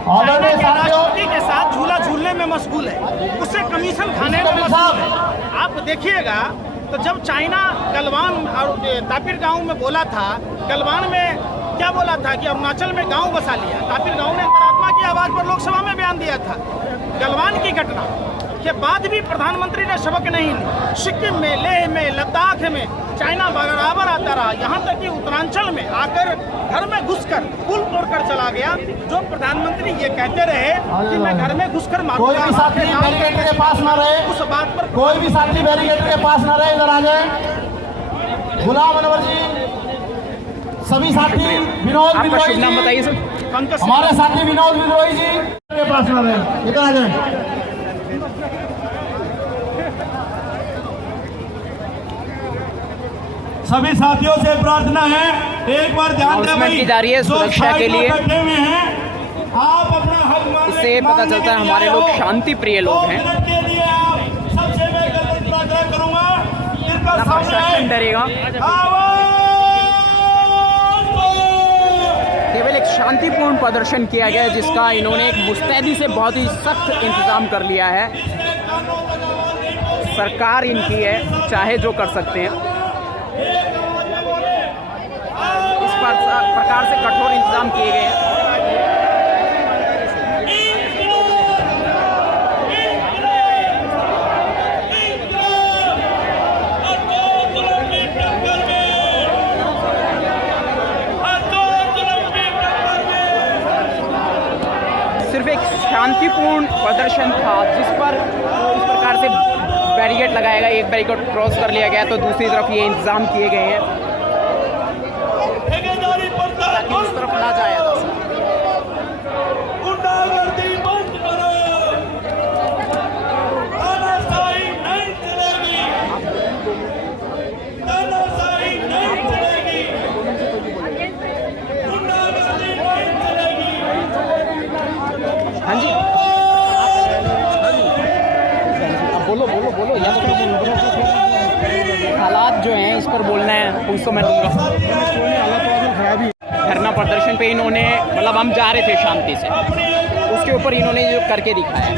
चाइना के राष्ट्रपति के साथ झूला झूलने में मशगूल है, उससे कमीशन खाने में मशगूल है। आप देखिएगा तो जब चाइना गलवान और तापिर गांव में बोला था, गलवान में क्या बोला था कि अरुणाचल में गांव बसा लिया, तापिर गांव ने अंतरात्मा की आवाज पर लोकसभा में बयान दिया था। गलवान की घटना के बाद भी प्रधानमंत्री ने सबक नहीं ली। सिक्किम में, लेह में, लद्दाख में चाइना बराबर आता रहा, यहाँ तक कि उत्तरांचल में आकर घर में घुसकर पुल तोड़कर चला गया। जो प्रधानमंत्री ये कहते रहे कि मैं घर में घुसकर मारूंगा, कोई भी साथी बैरिकेड के पास न रहे, उस बात पर कोई भी साथी बैरिकेड के पास न रहे, इधर आ जाए। गुलाम अनवर जी, सभी साथी, विनोद आपका शुभ नाम बताइए सर। पंकज हमारे साथी विनोद विद्रोही जी के पास न रहे, इधर आ जाए। सभी साथियों से प्रार्थना है, एक बार ध्यान दें अनाउंसमेंट की जा रही है सुरक्षा के लिए। बैठे हुए हैं, आप अपना हक मांगने इससे पता चलता है हमारे लोग शांति प्रिय लोग हैं। के लिए आप सबसे मैं आग्रह करूंगा, इनका प्रशासन डरेगा। केवल एक शांतिपूर्ण प्रदर्शन किया गया, जिसका इन्होंने एक मुस्तैदी से बहुत ही सख्त इंतजाम कर लिया है। सरकार इनकी है, चाहे जो कर सकते हैं। इस प्रकार से कठोर इंतजाम किए गए हैं। सिर्फ एक शांतिपूर्ण प्रदर्शन था, जिस पर इस प्रकार से बैरिकेड लगाया गया, एक बैरिकेड क्रॉस कर लिया गया तो दूसरी तरफ ये इंतजाम किए गए हैं ताकि उस तरफ ना जाया जा सके। हाँ जी, बोलो बोलो बोलो, हालात जो हैं इस पर बोलना है, उसको मैं दूंगा। धरना प्रदर्शन पे इन्होंने, मतलब हम जा रहे थे शांति से, उसके ऊपर इन्होंने जो करके दिखाया।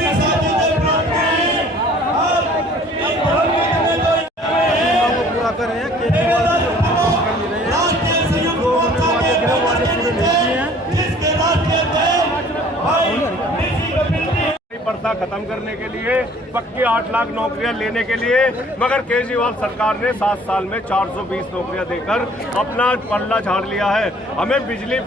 पूरा कर रहे हैं, प्रथा खत्म करने के लिए, पक्की 8 लाख नौकरियां लेने के लिए, मगर केजरीवाल सरकार ने 7 साल में 420 नौकरियां देकर अपना पल्ला झाड़ लिया है। हमें बिजली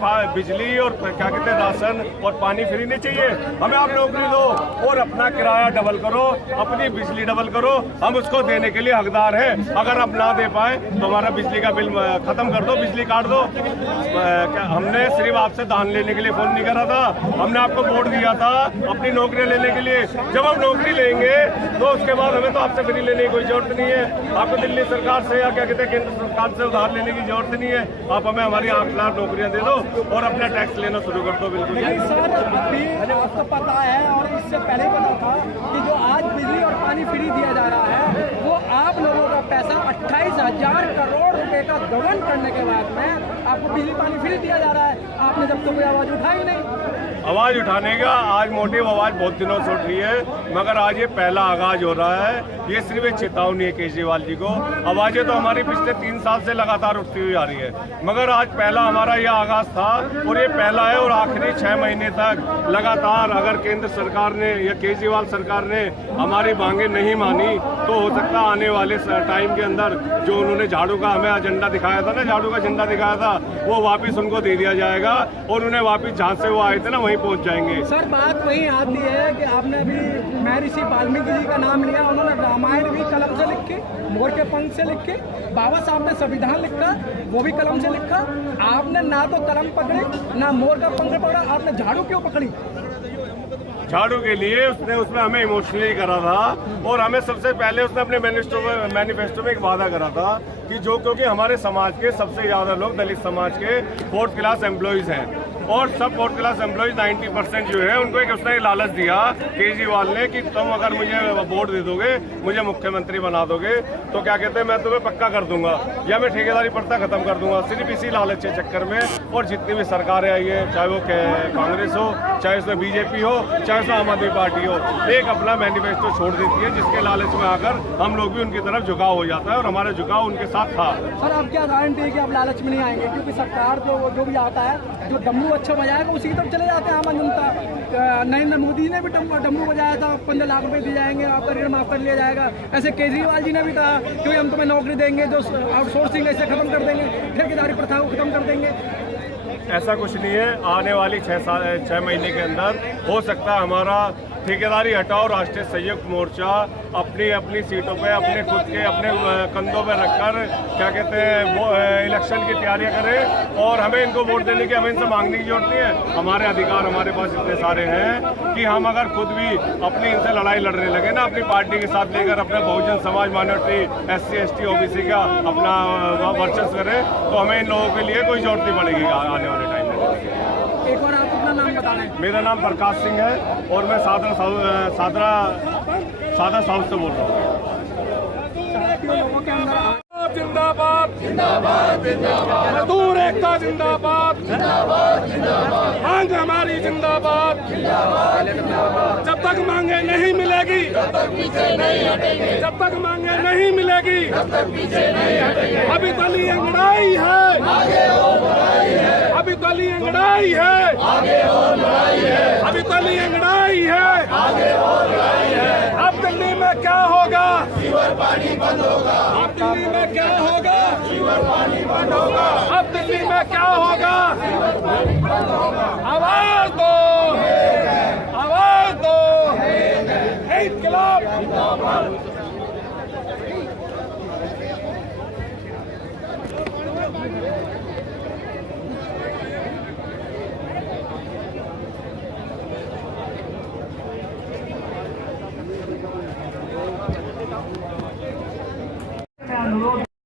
और क्या कहते हैं, राशन और पानी फ्री नहीं चाहिए, हमें आप नौकरी दो और अपना किराया डबल करो, अपनी बिजली डबल करो, हम उसको देने के लिए हकदार हैं। अगर आप ना दे पाए तो हमारा बिजली का बिल खत्म कर दो, बिजली काट दो। हमने सिर्फ आपसे दान लेने के लिए फोन नहीं करा था, हमने आपको वोट दिया था अपनी नौकरियां लेने के लिए। जब हम नौकरी लेंगे तो उसके बाद हमें तो आपसे फ्री लेने की कोई जरूरत नहीं है, आपको दिल्ली सरकार से या क्या कहते हैं केंद्र सरकार से उधार लेने की जरूरत नहीं है। आप हमें हमारी 8 लाख नौकरियां दे दो और अपना टैक्स लेना शुरू कर दो। बिल्कुल सर, अभी आपको पता है और इससे पहले पता था कि जो आज बिजली और पानी फ्री दिया जा रहा है, वो आप लोगों का पैसा 28,000 करोड़ रुपए का गबन करने के बाद में आपको बिजली पानी फ्री दिया जा रहा है। आपने जब तक कोई आवाज उठाई नहीं। आवाज उठाने का आज मोटिव आवाज बहुत दिनों से उठ रही है, मगर आज ये पहला आगाज हो रहा है। ये सिर्फ एक चेतावनी है केजरीवाल जी को। आवाजें तो हमारी पिछले 3 साल से लगातार उठती हुई आ रही है, मगर आज पहला हमारा ये आगाज था और ये पहला है। और आखिरी 6 महीने तक लगातार अगर केंद्र सरकार ने या केजरीवाल सरकार ने हमारी मांगे नहीं मानी तो हो सकता है आने वाले टाइम के अंदर जो उन्होंने झाड़ू का हमें एजेंडा दिखाया था ना, झाड़ू का झंडा दिखाया था, वो वापिस उनको दे दिया जाएगा और उन्हें वापिस जहाँ से वो आए थे ना वहीं पहुँच जाएंगे। सर, बात वही आती है कि आपने अभी महर्षि वाल्मीकि जी का नाम लिया, उन्होंने रामायण भी कलम से लिख के, मोर के पंख से लिख के, बाबा साहब ने संविधान लिखा, वो भी कलम से लिखा। आपने ना तो कलम पकड़ी ना मोर का पंख पकड़ा, आपने झाड़ू क्यों पकड़ी? झाड़ू के लिए उसने उसमें हमें इमोशनली करा था और हमें सबसे पहले उसने अपने मैनिफेस्टो में एक वादा करा था कि जो क्योंकि हमारे समाज के सबसे ज़्यादा लोग दलित समाज के 4th क्लास एम्प्लॉयज़ हैं और सब 4th क्लास एम्प्लॉयज़ 90% जो है उनको एक उसने लालच दिया केजरीवाल ने कि तुम अगर मुझे वोट दे दोगे, मुझे मुख्यमंत्री बना दोगे तो क्या कहते हैं मैं तुम्हें पक्का कर दूंगा या मैं ठेकेदारी प्रथा खत्म कर दूंगा। सिर्फ इसी लालच के चक्कर में और जितनी भी सरकारें आई है, चाहे वो कांग्रेस हो, चाहे उसमें बीजेपी हो, चाहे उसमें आम आदमी पार्टी हो, एक अपना मैनिफेस्टो छोड़ देती है जिसके लालच में आकर हम लोग भी उनकी तरफ झुकाव हो जाता है और हमारा झुकाव उनके साथ था। सर आप क्या गारंटी है कि आप लालच में नहीं आएंगे, क्योंकि सरकार जो भी आता है जो डम्बू अच्छा बजाएगा उसी की तरफ चले जाते हैं आम जनता। नरेंद्र मोदी ने भी डम्बू बजाया था, 15 लाख रुपए दिए जाएंगे, आपका ऋण माफ कर लिया जाएगा। ऐसे केजरीवाल जी ने भी कहा कि हम तुम्हें नौकरी देंगे, जो आउटसोर्सिंग ऐसे खत्म कर देंगे, ठेकेदारी प्रथा को खत्म कर देंगे। ऐसा कुछ नहीं है। आने वाली 6 महीने के अंदर हो सकता है हमारा ठेकेदारी हटाओ राष्ट्रीय संयुक्त मोर्चा अपनी अपनी सीटों पे अपने खुद के अपने कंधों पे रखकर क्या कहते हैं वो इलेक्शन की तैयारियां करें और हमें इनको वोट देने की हमें इनसे मांगने की जरूरत नहीं है। हमारे अधिकार हमारे पास इतने सारे हैं कि हम अगर खुद भी अपनी इनसे लड़ाई लड़ने लगे ना अपनी पार्टी के साथ लेकर अपने Bahujan Samaj minority SC ST OBC का अपना वर्चस्व करें तो हमें इन लोगों के लिए कोई जरूरत नहीं पड़ेगी आने वाले टाइम में। एक बार आप अपना नाम बताना है। मेरा नाम प्रकाश सिंह है और मैं सादरा साउथ से बोल रहा हूँ। लोगों के अंदर जिंदाबाद जिंदाबाद जिंदाबाद, मजदूर एकता जिंदाबाद जिंदाबाद जिंदाबाद, मांग हमारी जिंदाबाद जिंदाबाद जिंदाबाद, जब तक मांगे नहीं मिलेगी तब तक पीछे नहीं हटेंगे, जब तक मांगे नहीं मिलेगी तब तक पीछे नहीं हटेंगे। अभी तली अंगड़ाई है आगे और लड़ाई है, अभी तली अंगड़ाई है आगे और लड़ाई है, अभी तली अंगड़ाई है आगे और लड़ाई है। अब दिल्ली में क्या होगा, सीवर पानी बंद होगा। अब दिल्ली में क्या होगा, सीवर पानी बंद होगा। अब दिल्ली में क्या होगा, सीवर पानी बंद होगा। आवाज दो आवाज दो, इंकलाब जिंदाबाद।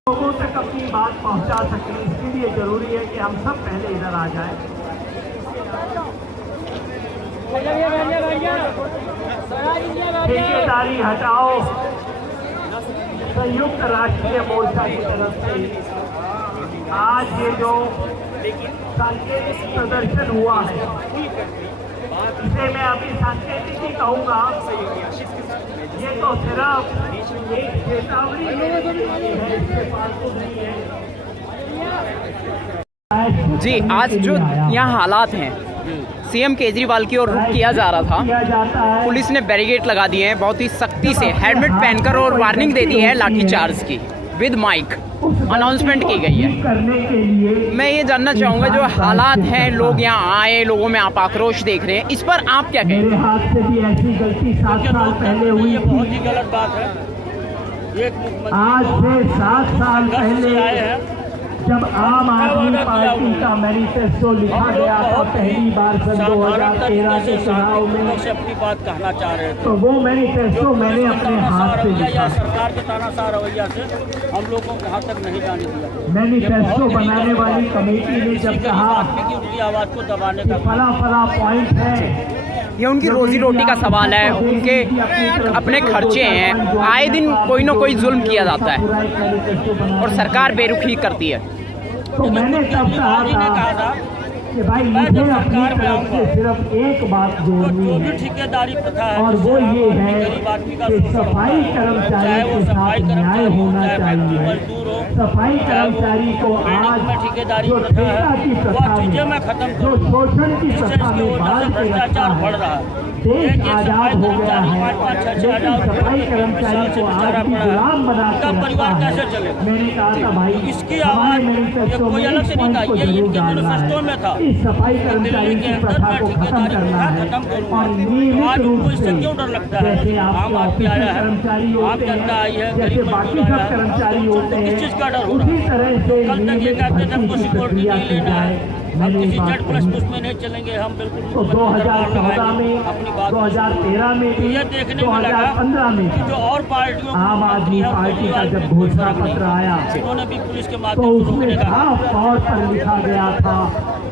लोगों तक अपनी बात पहुंचा सकें, इसके लिए जरूरी है कि हम सब पहले इधर आ जाएं। ठेकेदारी हटाओ संयुक्त राष्ट्रीय मोर्चा की तरफ से आज ये जो सांकेतिक प्रदर्शन हुआ है इसे मैं अभी सांकेतिक ही कहूँगा। ये तो सिर्फ एक चेतावनी है, इससे फालतू नहीं है। जी आज जो यहाँ हालात हैं, CM केजरीवाल की ओर रुख किया जा रहा था, पुलिस ने बैरिकेड लगा दिए हैं, बहुत ही सख्ती से हेलमेट पहनकर और वार्निंग दे दी है लाठीचार्ज की, विद माइक अनाउंसमेंट की गई है। मैं ये जानना चाहूँगा जो हालात हैं, लोग यहाँ आए, लोगों में आप आक्रोश देख रहे हैं, इस पर आप क्या कहेंगे? मेरे हाथ से भी ऐसी गलती 7 साल पहले हुई थी। बहुत ही गलत बात है। आज से 7 साल पहले जब आम आदमी पार्टी का मैनिफेस्टो लिखा गया था पहली बार सन 2013 के चुनाव में, अपनी बात कहना चाह रहे थे तो वो मैनिफेस्टो मैंने अपने हाथ से लिखा। सरकार के तानाशाह रवैया से हम लोगों को यहाँ तक नहीं जाने दिया। मैनिफेस्टो बनाने वाली कमेटी ने जब कहा उनकी आवाज को दबाने का फला पॉइंट है, ये उनकी रोजी रोटी का सवाल है, उनके अपने खर्चे हैं, आए दिन कोई ना कोई जुल्म किया जाता है और सरकार बेरुखी करती है। तो मैंने तब कहा था कि भाई मुझे अपनी तरफ से सिर्फ एक बात जोड़नी ठेकेदारी प्रथा है और वो ये है कि सफाई कर्मचारी के साथ न्याय होना चाहिए। सफाई कर्मचारी को आज जो ठेका की प्रथा में, जो शोषण की प्रथा में बांध के रखा है, देश आजाद हो गया है, लेकिन सफाई कर्मचारी को आज भी गुलाम बना के रखा है। मैंने कहा था भाई हमारे मैनिफेस्टो में इस पॉइंट को जरूर डालना है, इस सफाई कर्मचारी की प्रथा को खत्म करना है और नियमित रूप से जैसे आपके ऑफिसर कर्मचारी होते हैं, जैसे बाकी सब कर्मचारी होते हैं, उसी तरह से नियमित भर्ती की प्रक्रिया की जाए। हम किसी जेड प्लस में नहीं चलेंगे, हम बिल्कुल तो 2014 में, अपनी बात 2013 में भी, ये देखने में लगा 2015 में कि जो और पार्टियों आम आदमी पार्टी का जब घोषणा पत्र आया उन्होंने भी पुलिस के तो माध्यम से उसमें रोकने का साफ तौर पर लिखा गया था।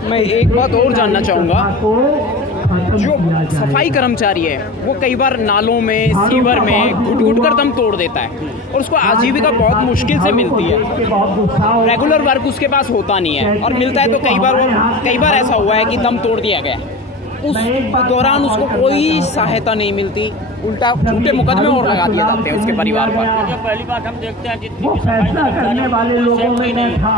मैं एक बात और जानना चाहूँगा, जो सफाई कर्मचारी है वो कई बार नालों में, सीवर में घुट कर दम तोड़ देता है और उसको आजीविका बहुत मुश्किल से मिलती है। रेगुलर वर्क उसके पास होता नहीं है और मिलता है तो कई बार ऐसा हुआ है कि दम तोड़ दिया गया। उस दौरान उसको कोई सहायता नहीं मिलती, उल्टा झूठे मुकदमे और लगा दिए जाते हैं उसके परिवार पर। पहली बात हम देखते हैं जितनी वो भी सफाई फैसला करने वाले लोगों में नहीं था,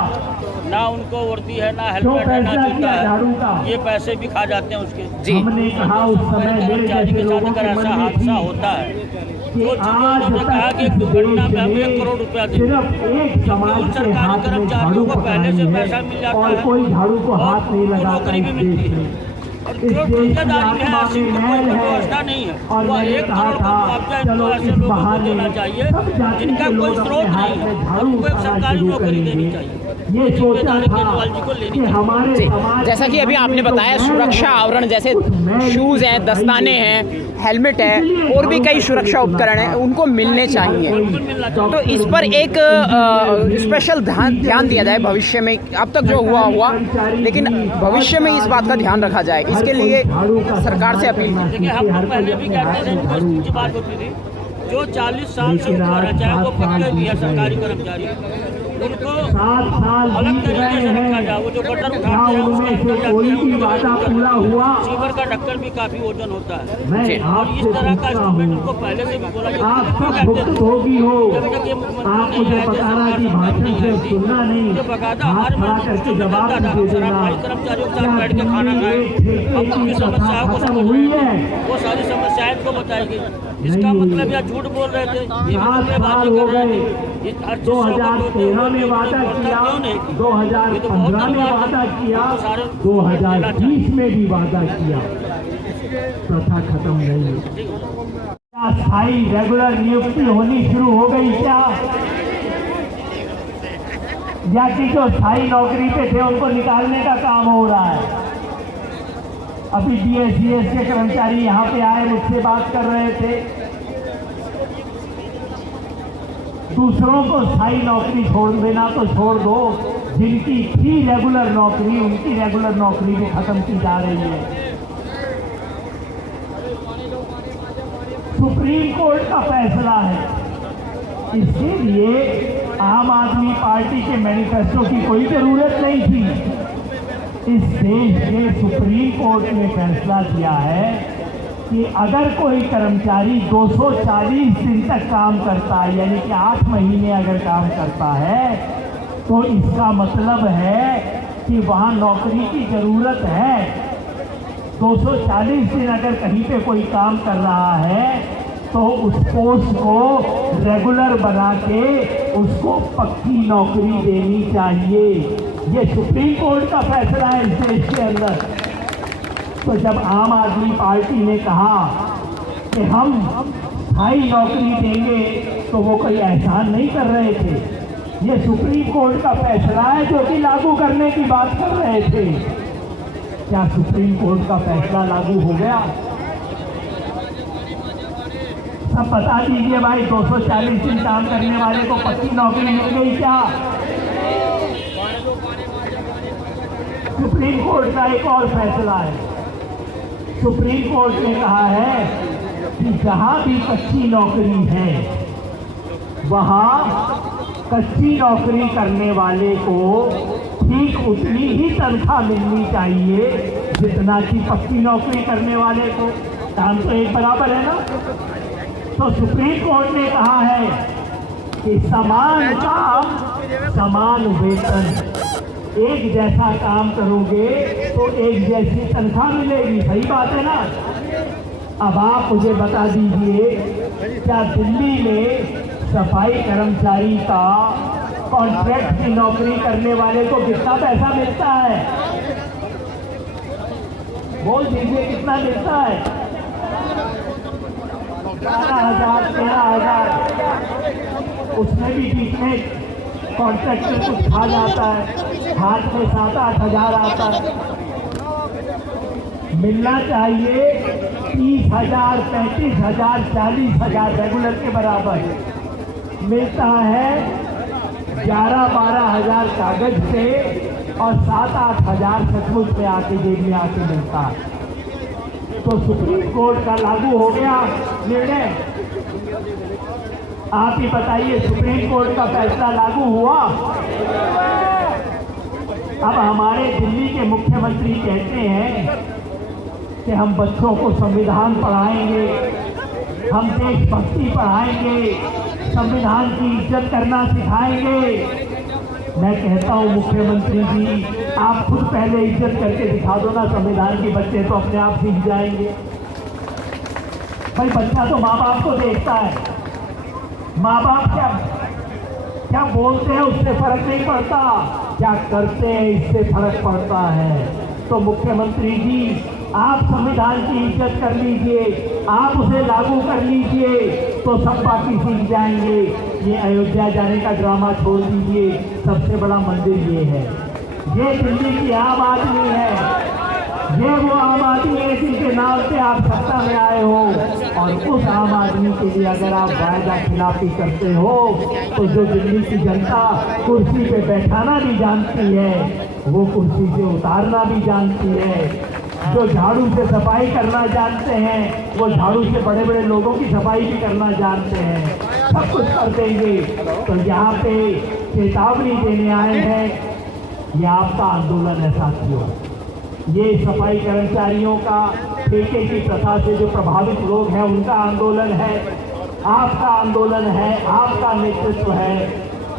ना उनको वर्दी है, ना हेलमेट है, ना जूता है, ये पैसे भी खा जाते हैं उसके। जी हमने कहा उस समय मेरे जैसे लोगों अगर के ऐसा मन में हादसा थी होता है कि तो आज उन्होंने कहा कि तक इस दुर्घटना देश में हम 1 में करोड़ रुपया देंगे। सिर्फ एक समाज उन के सरकारी हाथ में कर्मचारियों झाड़ू को पहले से पकड़ाई पैसा मिल है जाता और है कोई झाड़ू को और हाथ नहीं उनको लगाता नौकरी इस भी मिलती देश है। में। और इस जो देश की ठेकेदारी है, आत्मा ऐसी में कोई मैल व्यवस्था है नहीं है। और वो मैंने 1 कहा करोड़ का था मुआवजा चलो इनको ऐसे इस लोगों को बहाने देना चाहिए सब जाति जिनका के कोई लोग स्रोत अपने हाथ नहीं में है, झाड़ू उनको एक उठाना सरकारी शुरू नौकरी देनी करेंगे। चाहिए। ये सोचा जिम्मेदारी था केजरीवाल जी को लेनी कि हमारे जी, समाज जैसा कि अभी आपने बताया सुरक्षा आवरण जैसे शूज़ हैं, दस्ताने हैं, हेलमेट है और भी कई सुरक्षा उपकरण हैं, उनको मिलने चाहिए। तो इस पर एक स्पेशल ध्यान दिया जाए भविष्य में। अब तक जो हुआ लेकिन भविष्य में इस बात का ध्यान रखा जाए, इसके लिए सरकार से अपील की। देखिए हम लोग पहले भी कहते थे, इनको इसकी बात होती थी जो 40 साल से ऊपर है, चाहे वो पक्के भी है सरकारी कर्मचारी, उनको 7 साल अलग बीत तरीके गए से रखा हैं, जाए। वो जो बटन क्या उठाते हैं उनमें से उसके कोई भी अंदर वादा पूरा हुआ? सीवर का ढक्कन भी काफी वजन होता है मैं और इस आपसे तरह का पूछता इंस्ट्रूमेंट हूँ, उनको पहले से भी बोला आप सब कहते भुक्त थे। भोगी हो, जब तक ये मुख्यमंत्री आप नहीं मुझे आए थे, बताना सरकार कि भाषण नहीं से आई थी, सुनना नहीं, मुझे बकायदा हाथ हमारे खड़ा मंत्री करके को जवाब मिलता था, दे देना। सराफाई कर्मचारियों के साथ बैठ के क्या खाना दिल्ली खाए, में ठेके अब उनकी की समस्याओं को कथा समझ खत्म हुई है? वो सारी समस्याएं को बताई गई। इसका नहीं। मतलब या झूठ बोल रहे थे, ये 7 साल हो गए। 2013 में वादा किया, 2015 में वादा किया, 2020 में भी वादा किया, प्रथा खत्म नहीं हुई। क्या स्थायी रेगुलर नियुक्ति होनी शुरू हो गई क्या? या कि जो स्थायी नौकरी पे थे उनको निकालने का काम हो रहा है? अभी DSCS के कर्मचारी यहाँ पे आए, मुझसे बात कर रहे थे, दूसरों को स्थायी नौकरी छोड़ देना तो छोड़ दो, जिनकी थी रेगुलर नौकरी उनकी रेगुलर नौकरी भी खत्म की जा रही है। सुप्रीम कोर्ट का फैसला है, इसके लिए आम आदमी पार्टी के मैनिफेस्टो की कोई जरूरत नहीं थी। इस देश के सुप्रीम कोर्ट ने फैसला किया है कि अगर कोई कर्मचारी 240 दिन तक काम करता है, यानी कि 8 महीने अगर काम करता है, तो इसका मतलब है कि वहाँ नौकरी की जरूरत है। 240 दिन अगर कहीं पे कोई काम कर रहा है तो उस पोस्ट को रेगुलर बना के उसको पक्की नौकरी देनी चाहिए। ये सुप्रीम कोर्ट का फैसला है इस देश के अंदर। तो जब आम आदमी पार्टी ने कहा कि हम स्थायी नौकरी देंगे तो वो कोई एहसान नहीं कर रहे थे। ये सुप्रीम कोर्ट का फैसला है जो कि लागू करने की बात कर रहे थे। क्या सुप्रीम कोर्ट का फैसला लागू हो गया? सब बता दीजिए भाई, 240 दिन काम करने वाले को पक्की नौकरी मिल गई क्या? सुप्रीम कोर्ट का एक और फैसला है। सुप्रीम कोर्ट ने कहा है कि जहां भी कच्ची नौकरी है वहां कच्ची नौकरी करने वाले को ठीक उतनी ही तनख्वाह मिलनी चाहिए जितना कि पक्की नौकरी करने वाले को। काम तो एक बराबर है ना। तो सुप्रीम कोर्ट ने कहा है कि समान काम समान वेतन, एक जैसा काम करोगे तो एक जैसी तनख्वाह मिलेगी। सही बात है ना। अब आप मुझे बता दीजिए, क्या दिल्ली में सफाई कर्मचारी का कॉन्ट्रैक्ट की नौकरी करने वाले को कितना पैसा मिलता है? बोल दीजिए कितना मिलता है? 12,000 13,000। उसमें भी बीच में कॉन्ट्रैक्टर कुछ खा जाता है। हाथ में 7-8 हजार आता है, मिलना चाहिए 30,000, 35,000, 40,000 रेगुलर के बराबर मिलता है। 11-12 हजार कागज से और 7-8 हजार सचमुच में आके जेब में आके मिलता है। तो सुप्रीम कोर्ट का लागू हो गया निर्णय। आप ही बताइए, सुप्रीम कोर्ट का फैसला लागू हुआ। अब हमारे दिल्ली के मुख्यमंत्री कहते हैं कि हम बच्चों को संविधान पढ़ाएंगे, हम देशभक्ति पढ़ाएंगे, संविधान की इज्जत करना सिखाएंगे। मैं कहता हूं मुख्यमंत्री जी, आप खुद पहले इज्जत करके दिखा दो ना संविधान के, बच्चे तो अपने आप सीख जाएंगे। भाई बच्चा तो माँ बाप को देखता है, माँ बाप क्या बोलते हैं उससे फर्क नहीं पड़ता, क्या करते हैं इससे फर्क पड़ता है। तो मुख्यमंत्री जी, आप संविधान की इज्जत कर लीजिए, आप उसे लागू कर लीजिए, तो सब बाकी सीख जाएंगे। ये अयोध्या जाने का ड्रामा छोड़ दीजिए, सबसे बड़ा मंदिर ये है, ये दिल्ली की आम आदमी है, ये वो आम आदमी है जिनके नाम से आप सत्ता में आए हो। और उस आम आदमी के लिए अगर आप वायदा खिलाफी करते हो, तो जो दिल्ली की जनता कुर्सी पे बैठाना भी जानती है, वो कुर्सी से उतारना भी जानती है। जो झाड़ू से सफाई करना जानते हैं, वो झाड़ू से बड़े बड़े लोगों की सफाई भी करना जानते हैं, सब कुछ कर देंगे। तो यहाँ पे चेतावनी देने आए हैं, ये आपका आंदोलन है साथियों, ये सफाई कर्मचारियों का ठेके की प्रथा से जो प्रभावित लोग हैं उनका आंदोलन है, आपका आंदोलन है, आपका नेतृत्व है।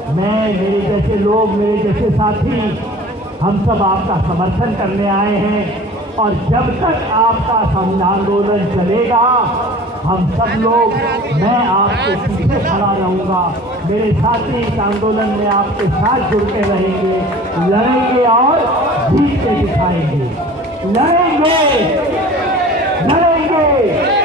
मैं, मेरे जैसे लोग, मेरे जैसे साथी, हम सब आपका समर्थन करने आए हैं। और जब तक आपका आंदोलन चलेगा, हम सब लोग, मैं आपके पीछे खड़ा रहूंगा, मेरे साथी इस आंदोलन में आपके साथ जुड़ते रहेंगे, लड़ेंगे और जीत के दिखाएंगे, लड़ेंगे, लड़ेंगे।